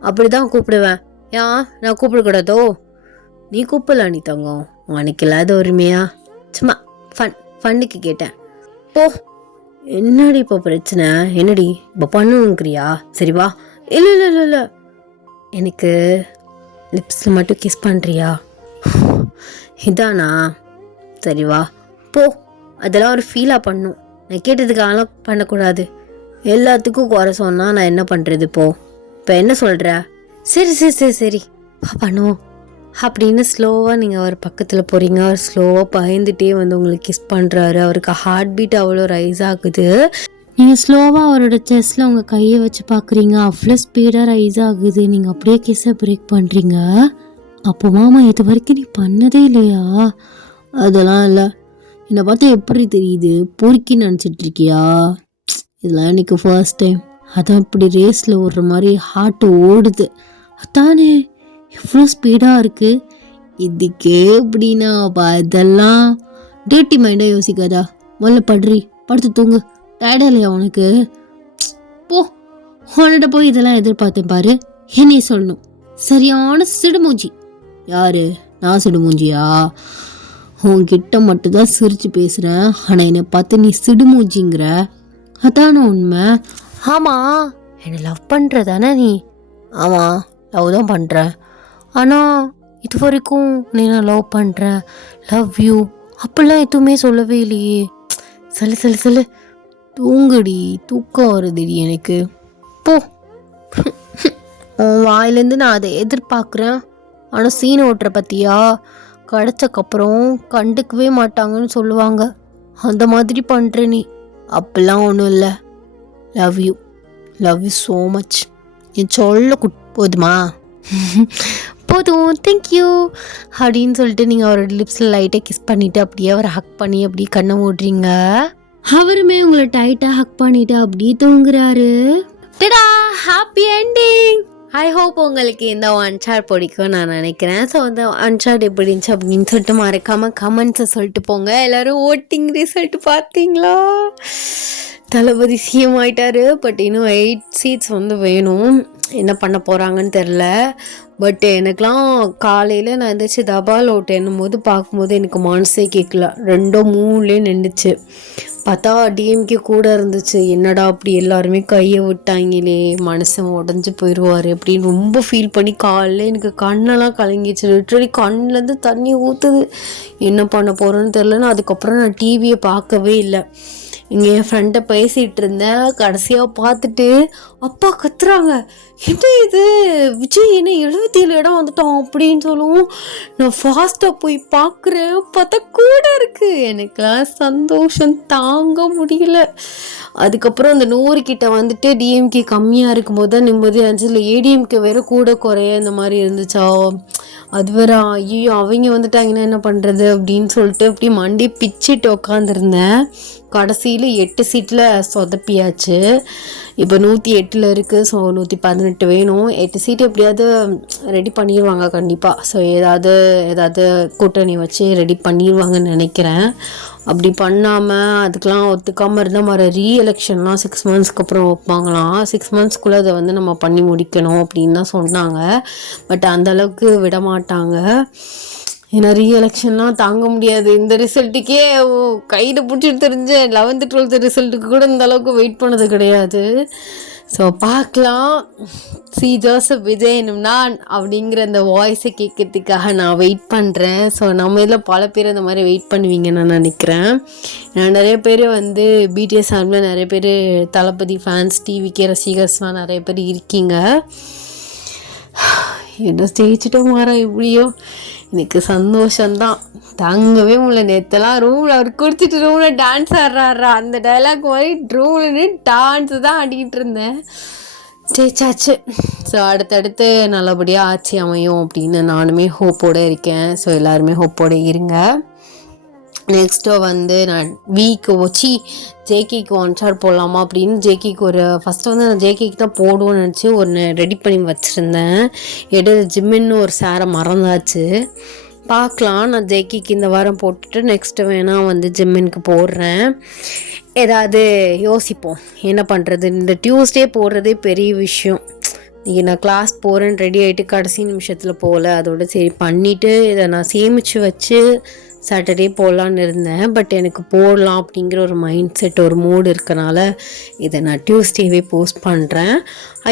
அப்படி தான் கூப்பிடுவேன். ஏன் நான் கூப்பிடக்கூடாதோ? நீ கூப்பிடல நீ தங்கம், உனக்கு இல்லாத உரிமையா? சும்மா ஃபன்னுக்கு கேட்டேன். போ. என்னடி இப்போ பிரச்சனை? என்னடி இப்போ பண்ணுங்கிறியா? சரி வா. இல்லை இல்லை இல்லை இல்லை, எனக்கு லிப்ஸில் மட்டும் கிஸ் பண்ணுறியா? இதானா? சரி வா போ. அதெல்லாம் ஒரு ஃபீலாக பண்ணும், நான் கேட்டதுக்காகலாம் பண்ணக்கூடாது. எல்லாத்துக்கும் குறை சொன்னால் நான் என்ன பண்ணுறது? போ. இப்போ என்ன சொல்கிற? சரி சரி சரி சரி வா பண்ணுவோம் அப்படின்னு ஸ்லோவாக நீங்கள் அவர் பக்கத்தில் போகிறீங்க. அவர் ஸ்லோவாக பயந்துகிட்டே வந்து உங்களுக்கு கிஸ் பண்ணுறாரு. அவருக்கு ஹார்ட் பீட் அவ்வளோ ரைஸ் ஆகுது. நீங்கள் ஸ்லோவாக அவரோட செஸ்ஸில் உங்கள் கையை வச்சு பார்க்குறீங்க, அவ்வளோ ஸ்பீடாக ரைஸ் ஆகுது. நீங்கள் அப்படியே கிஸ்ஸை பிரேக் பண்ணுறீங்க. அப்போ மாமா இது வரைக்கும் நீ பண்ணதே இல்லையா? அதெல்லாம் இல்லை. என்னை பார்த்தா எப்படி தெரியுது, பொறுக்கின்னு நினச்சிட்டு இருக்கியா? இதெல்லாம் எனக்கு ஃபர்ஸ்ட் டைம். அதான் இப்படி ரேஸில் ஓடுற மாதிரி ஹார்ட் ஓடுது. அதானே எவ்வளோ ஸ்பீடாக இருக்குது. இதுக்கே எப்படின்னா இதெல்லாம் டேட்டி மைண்டாக யோசிக்காதா? முதல்ல படுறி, படுத்து தூங்கு. டயர்டா இல்லையா உனக்கு? போ, உன்னிட்ட போய் இதெல்லாம் எதிர்பார்த்தேன் பாரு. என்னைய சொல்லணும், சரியான சிடுமூஞ்சி. யாரு? நான் சிடுமூஞ்சியா? உன்கிட்ட மட்டும்தான் சிரிச்சு பேசுகிறேன், ஆனால் என்னை பார்த்து நீ சிடுமூஞ்சிங்கிற. அதான உண்மை? ஆமாம், என்னை லவ் பண்ணுறதானே நீ? ஆமாம், லவ் தான் பண்ணுறேன். ஆனால் இது வரைக்கும் நீ நான் லவ் பண்ணுறேன், லவ் யூ அப்படிலாம் எதுவுமே சொல்லவே இல்லையே. சொல்லு சொல்லு சொல்லு. தூங்குடி, தூக்கம் வருதுடி எனக்கு. போ. உன் வாயிலேருந்து நான் அதை எதிர்பார்க்குறேன். ஆனால் சீன் ஓட்டுற பற்றியா, கிடச்சக்கப்புறம் கண்டுக்கவே மாட்டாங்கன்னு சொல்லுவாங்க, அந்த மாதிரி பண்ணுற நீ. அப்படிலாம் ஒன்றும் இல்லை. Love you, love you so much. என் சொல்ல போதுமா? போதும், தேங்க்யூ அப்படின்னு சொல்லிட்டு நீங்கள் அவரோட லிப்ஸில் லைட்டாக கிஸ் பண்ணிவிட்டு அப்படியே அவரை ஹக் பண்ணி அப்படியே கண்ணை மூடுறீங்க. அவருமே உங்களை டைட்டாக ஹக் பண்ணிவிட்டு அப்படியே தூங்குறாரு. டடா, ஹாப்பி என்டிங். ஐ ஹோப் உங்களுக்கு இந்த ஒன் ஷாட் பிடிக்கும் நான் நினைக்கிறேன். ஸோ அந்த ஒன் ஷாட் எப்படி இருந்துச்சு அப்படின்னு சொல்லிட்டு மறக்காமல் கமெண்ட்ஸை சொல்லிட்டு போங்க. எல்லோரும் ஓட்டிங் ரிசல்ட் பார்த்தீங்களா? தளபதி சிஎம் ஆகிட்டாரு. பட் இன்னும் 8 சீட்ஸ் வந்து வேணும். என்ன பண்ண போகிறாங்கன்னு தெரில. பட் எனக்கெலாம் காலையில் நான் எந்திரிச்சு தபால் ஓட்டு எண்ணும்போது பார்க்கும்போது எனக்கு மனசே கேட்கல, 2 3 நின்றுச்சு. பார்த்தா டிஎம்கே கூட இருந்துச்சு. என்னடா அப்படி எல்லாருமே கையை விட்டாங்களே, மனுஷன் உடஞ்சி போயிடுவார் அப்படின்னு ரொம்ப ஃபீல் பண்ணி காலையில் எனக்கு கண்ணெல்லாம் கலங்கிச்சு. லிட்ரலி கண்ணிலேருந்து தண்ணி ஊற்றுது. என்ன பண்ண போகிறேன்னு தெரிலன்னு அதுக்கப்புறம் நான் டிவியை பார்க்கவே இல்லை. இங்கே என் ஃப்ரெண்டை பேசிகிட்டு இருந்தேன். கடைசியாக பார்த்துட்டு அப்பா கத்துறாங்க, என்ன இது விஜய் என்ன 77 இடம் வந்துட்டோம் அப்படின்னு சொல்லுவோம். நான் ஃபாஸ்ட்டாக போய் பார்க்குறேன், பார்த்தா கூட இருக்குது. எனக்கெல்லாம் சந்தோஷம் தாங்க முடியல. அதுக்கப்புறம் அந்த 100 கிட்ட வந்துட்டு டிஎம்கே கம்மியாக இருக்கும்போது தான் நிம்மதியாக இருந்துச்சு. இல்லை ஏடிஎம்கே வேறு கூட குறைய இந்த மாதிரி இருந்துச்சா, அது வேற ஐயோ அவங்க வந்துட்டாங்கன்னா என்ன பண்ணுறது அப்படின்னு சொல்லிட்டு அப்படி மண்டி பிச்சுட்டு உக்காந்துருந்தேன். கடைசியில் 8 சீட்டில் சொதப்பியாச்சு. இப்போ 108 இருக்குது. ஸோ 118 வேணும். 8 சீட்டு எப்படியாவது ரெடி பண்ணிடுவாங்க கண்டிப்பாக. ஸோ ஏதாவது கூட்டணி வச்சு ரெடி பண்ணிடுவாங்கன்னு நினைக்கிறேன். அப்படி பண்ணாமல் அதுக்கெலாம் ஒத்துக்காமல் இருந்தால் ரீஎலெக்ஷன்லாம் 6 மந்த்ஸ்க்கு அப்புறம் வைப்பாங்களாம். 6 மந்த்ஸ்க்குள்ளே அதை வந்து நம்ம பண்ணி முடிக்கணும் அப்படின்னு தான் சொன்னாங்க. பட் அந்தளவுக்கு விட மாட்டாங்க. ஏன்னா ரீஎலெக்ஷன்லாம் தாங்க முடியாது. இந்த ரிசல்ட்டுக்கே கையில் பிடிச்சிட்டு தெரிஞ்ச 11th 12th ரிசல்ட்டுக்கு கூட இந்த அளவுக்கு வெயிட் பண்ணது கிடையாது. ஸோ பார்க்கலாம். சி ஜோசப் விஜயனும் நான் அப்படிங்கிற அந்த வாய்ஸை கேட்கறதுக்காக நான் வெயிட் பண்ணுறேன். ஸோ நம்ம இதில் பல பேர் அந்த மாதிரி வெயிட் பண்ணுவீங்கன்னு நான் நினைக்கிறேன். நான் நிறைய பேர் வந்து பிடிஎஸ் சார்பில் நிறைய பேர் தளபதி ஃபேன்ஸ், டிவிகே ரசிகர்ஸ்லாம் நிறைய பேர் இருக்கீங்க. என்ன ஜெயிச்சிட்டோம் மாறா இப்படியோ எனக்கு சந்தோஷம்தான் தாங்கவே முடியல. நேற்றெல்லாம் ரூமில் அவர் குடிச்சிட்டு ரூமில் டான்ஸ் ஆடுறாரா, அந்த டைலாக் மாதிரி ரூம்லன்னு டான்ஸு தான் ஆடிக்கிட்டு இருந்தேன். ஜெயிச்சாச்சு. ஸோ அடுத்தடுத்து நல்லபடியாக ஆட்சி அமையும் அப்படின்னு நானுமே ஹோப்போடு இருக்கேன். ஸோ எல்லாருமே ஹோப்போடு இருங்க. நெக்ஸ்ட்டு வந்து நான் ஜேகேக்கு 1 ஷாட் போடலாமா அப்படின்னு ஜேகேக்கு ஃபஸ்ட்டு வந்து நான் ஜேகேக்கு தான் போடுவோன்னு நினச்சி ஒன்று ரெடி பண்ணி வச்சுருந்தேன். இடையில ஜிம்மின்னு ஒரு சாரை மறந்தாச்சு. பார்க்கலாம். நான் ஜேகேக்கு இந்த வாரம் போட்டுட்டு நெக்ஸ்ட்டு வேணால் வந்து ஜிம்மினுக்கு போடுறேன். ஏதாவது யோசிப்போம் என்ன பண்ணுறது. இந்த டியூஸ்டே போடுறதே பெரிய விஷயம். இன்றைக்கி நான் கிளாஸ் போகிறேன்னு ரெடி ஆகிட்டு கடைசி நிமிஷத்தில் போகல. அதோட சரி பண்ணிவிட்டு இதை நான் சேமித்து வச்சு சாட்டர்டே போடலான்னு இருந்தேன். பட் எனக்கு போடலாம் அப்படிங்கிற ஒரு மைண்ட் செட், ஒரு மூடு இருக்கனால இதை நான் டியூஸ்டேவே போஸ்ட் பண்ணுறேன்.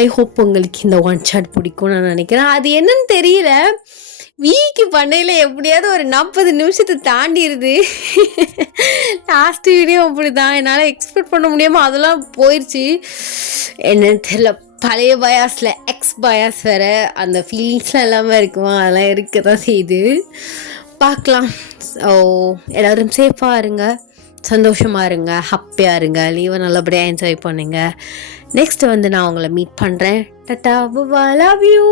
ஐ ஹோப் உங்களுக்கு இந்த 1 ஷாட் பிடிக்கும்னு நான் நினைக்கிறேன். அது என்னன்னு தெரியல, வீக்கு பண்ணையில் எப்படியாவது ஒரு 40 நிமிஷத்தை தாண்டிடுது. லாஸ்ட் வீடியோ அப்படி தான், என்னால் எக்ஸ்பெக்ட் பண்ண முடியாமல் அதெல்லாம் போயிடுச்சு. என்னன்னு தெரியல, பழைய பயாஸில் எக்ஸ் பயாஸ் வேறு, அந்த ஃபீலிங்ஸ்லாம் எல்லாமே இருக்குமா, அதெல்லாம் இருக்க தான் செய்யுது. பார்க்கலாம். ஸோ எல்லோரும் சேஃபாக இருங்க, சந்தோஷமாக இருங்க, ஹாப்பியாக இருங்க, லீவை நல்லபடியாக என்ஜாய் பண்ணுங்க. நெக்ஸ்ட்டு வந்து நான் உங்களை மீட் பண்ணுறேன். Tata, bye, love you.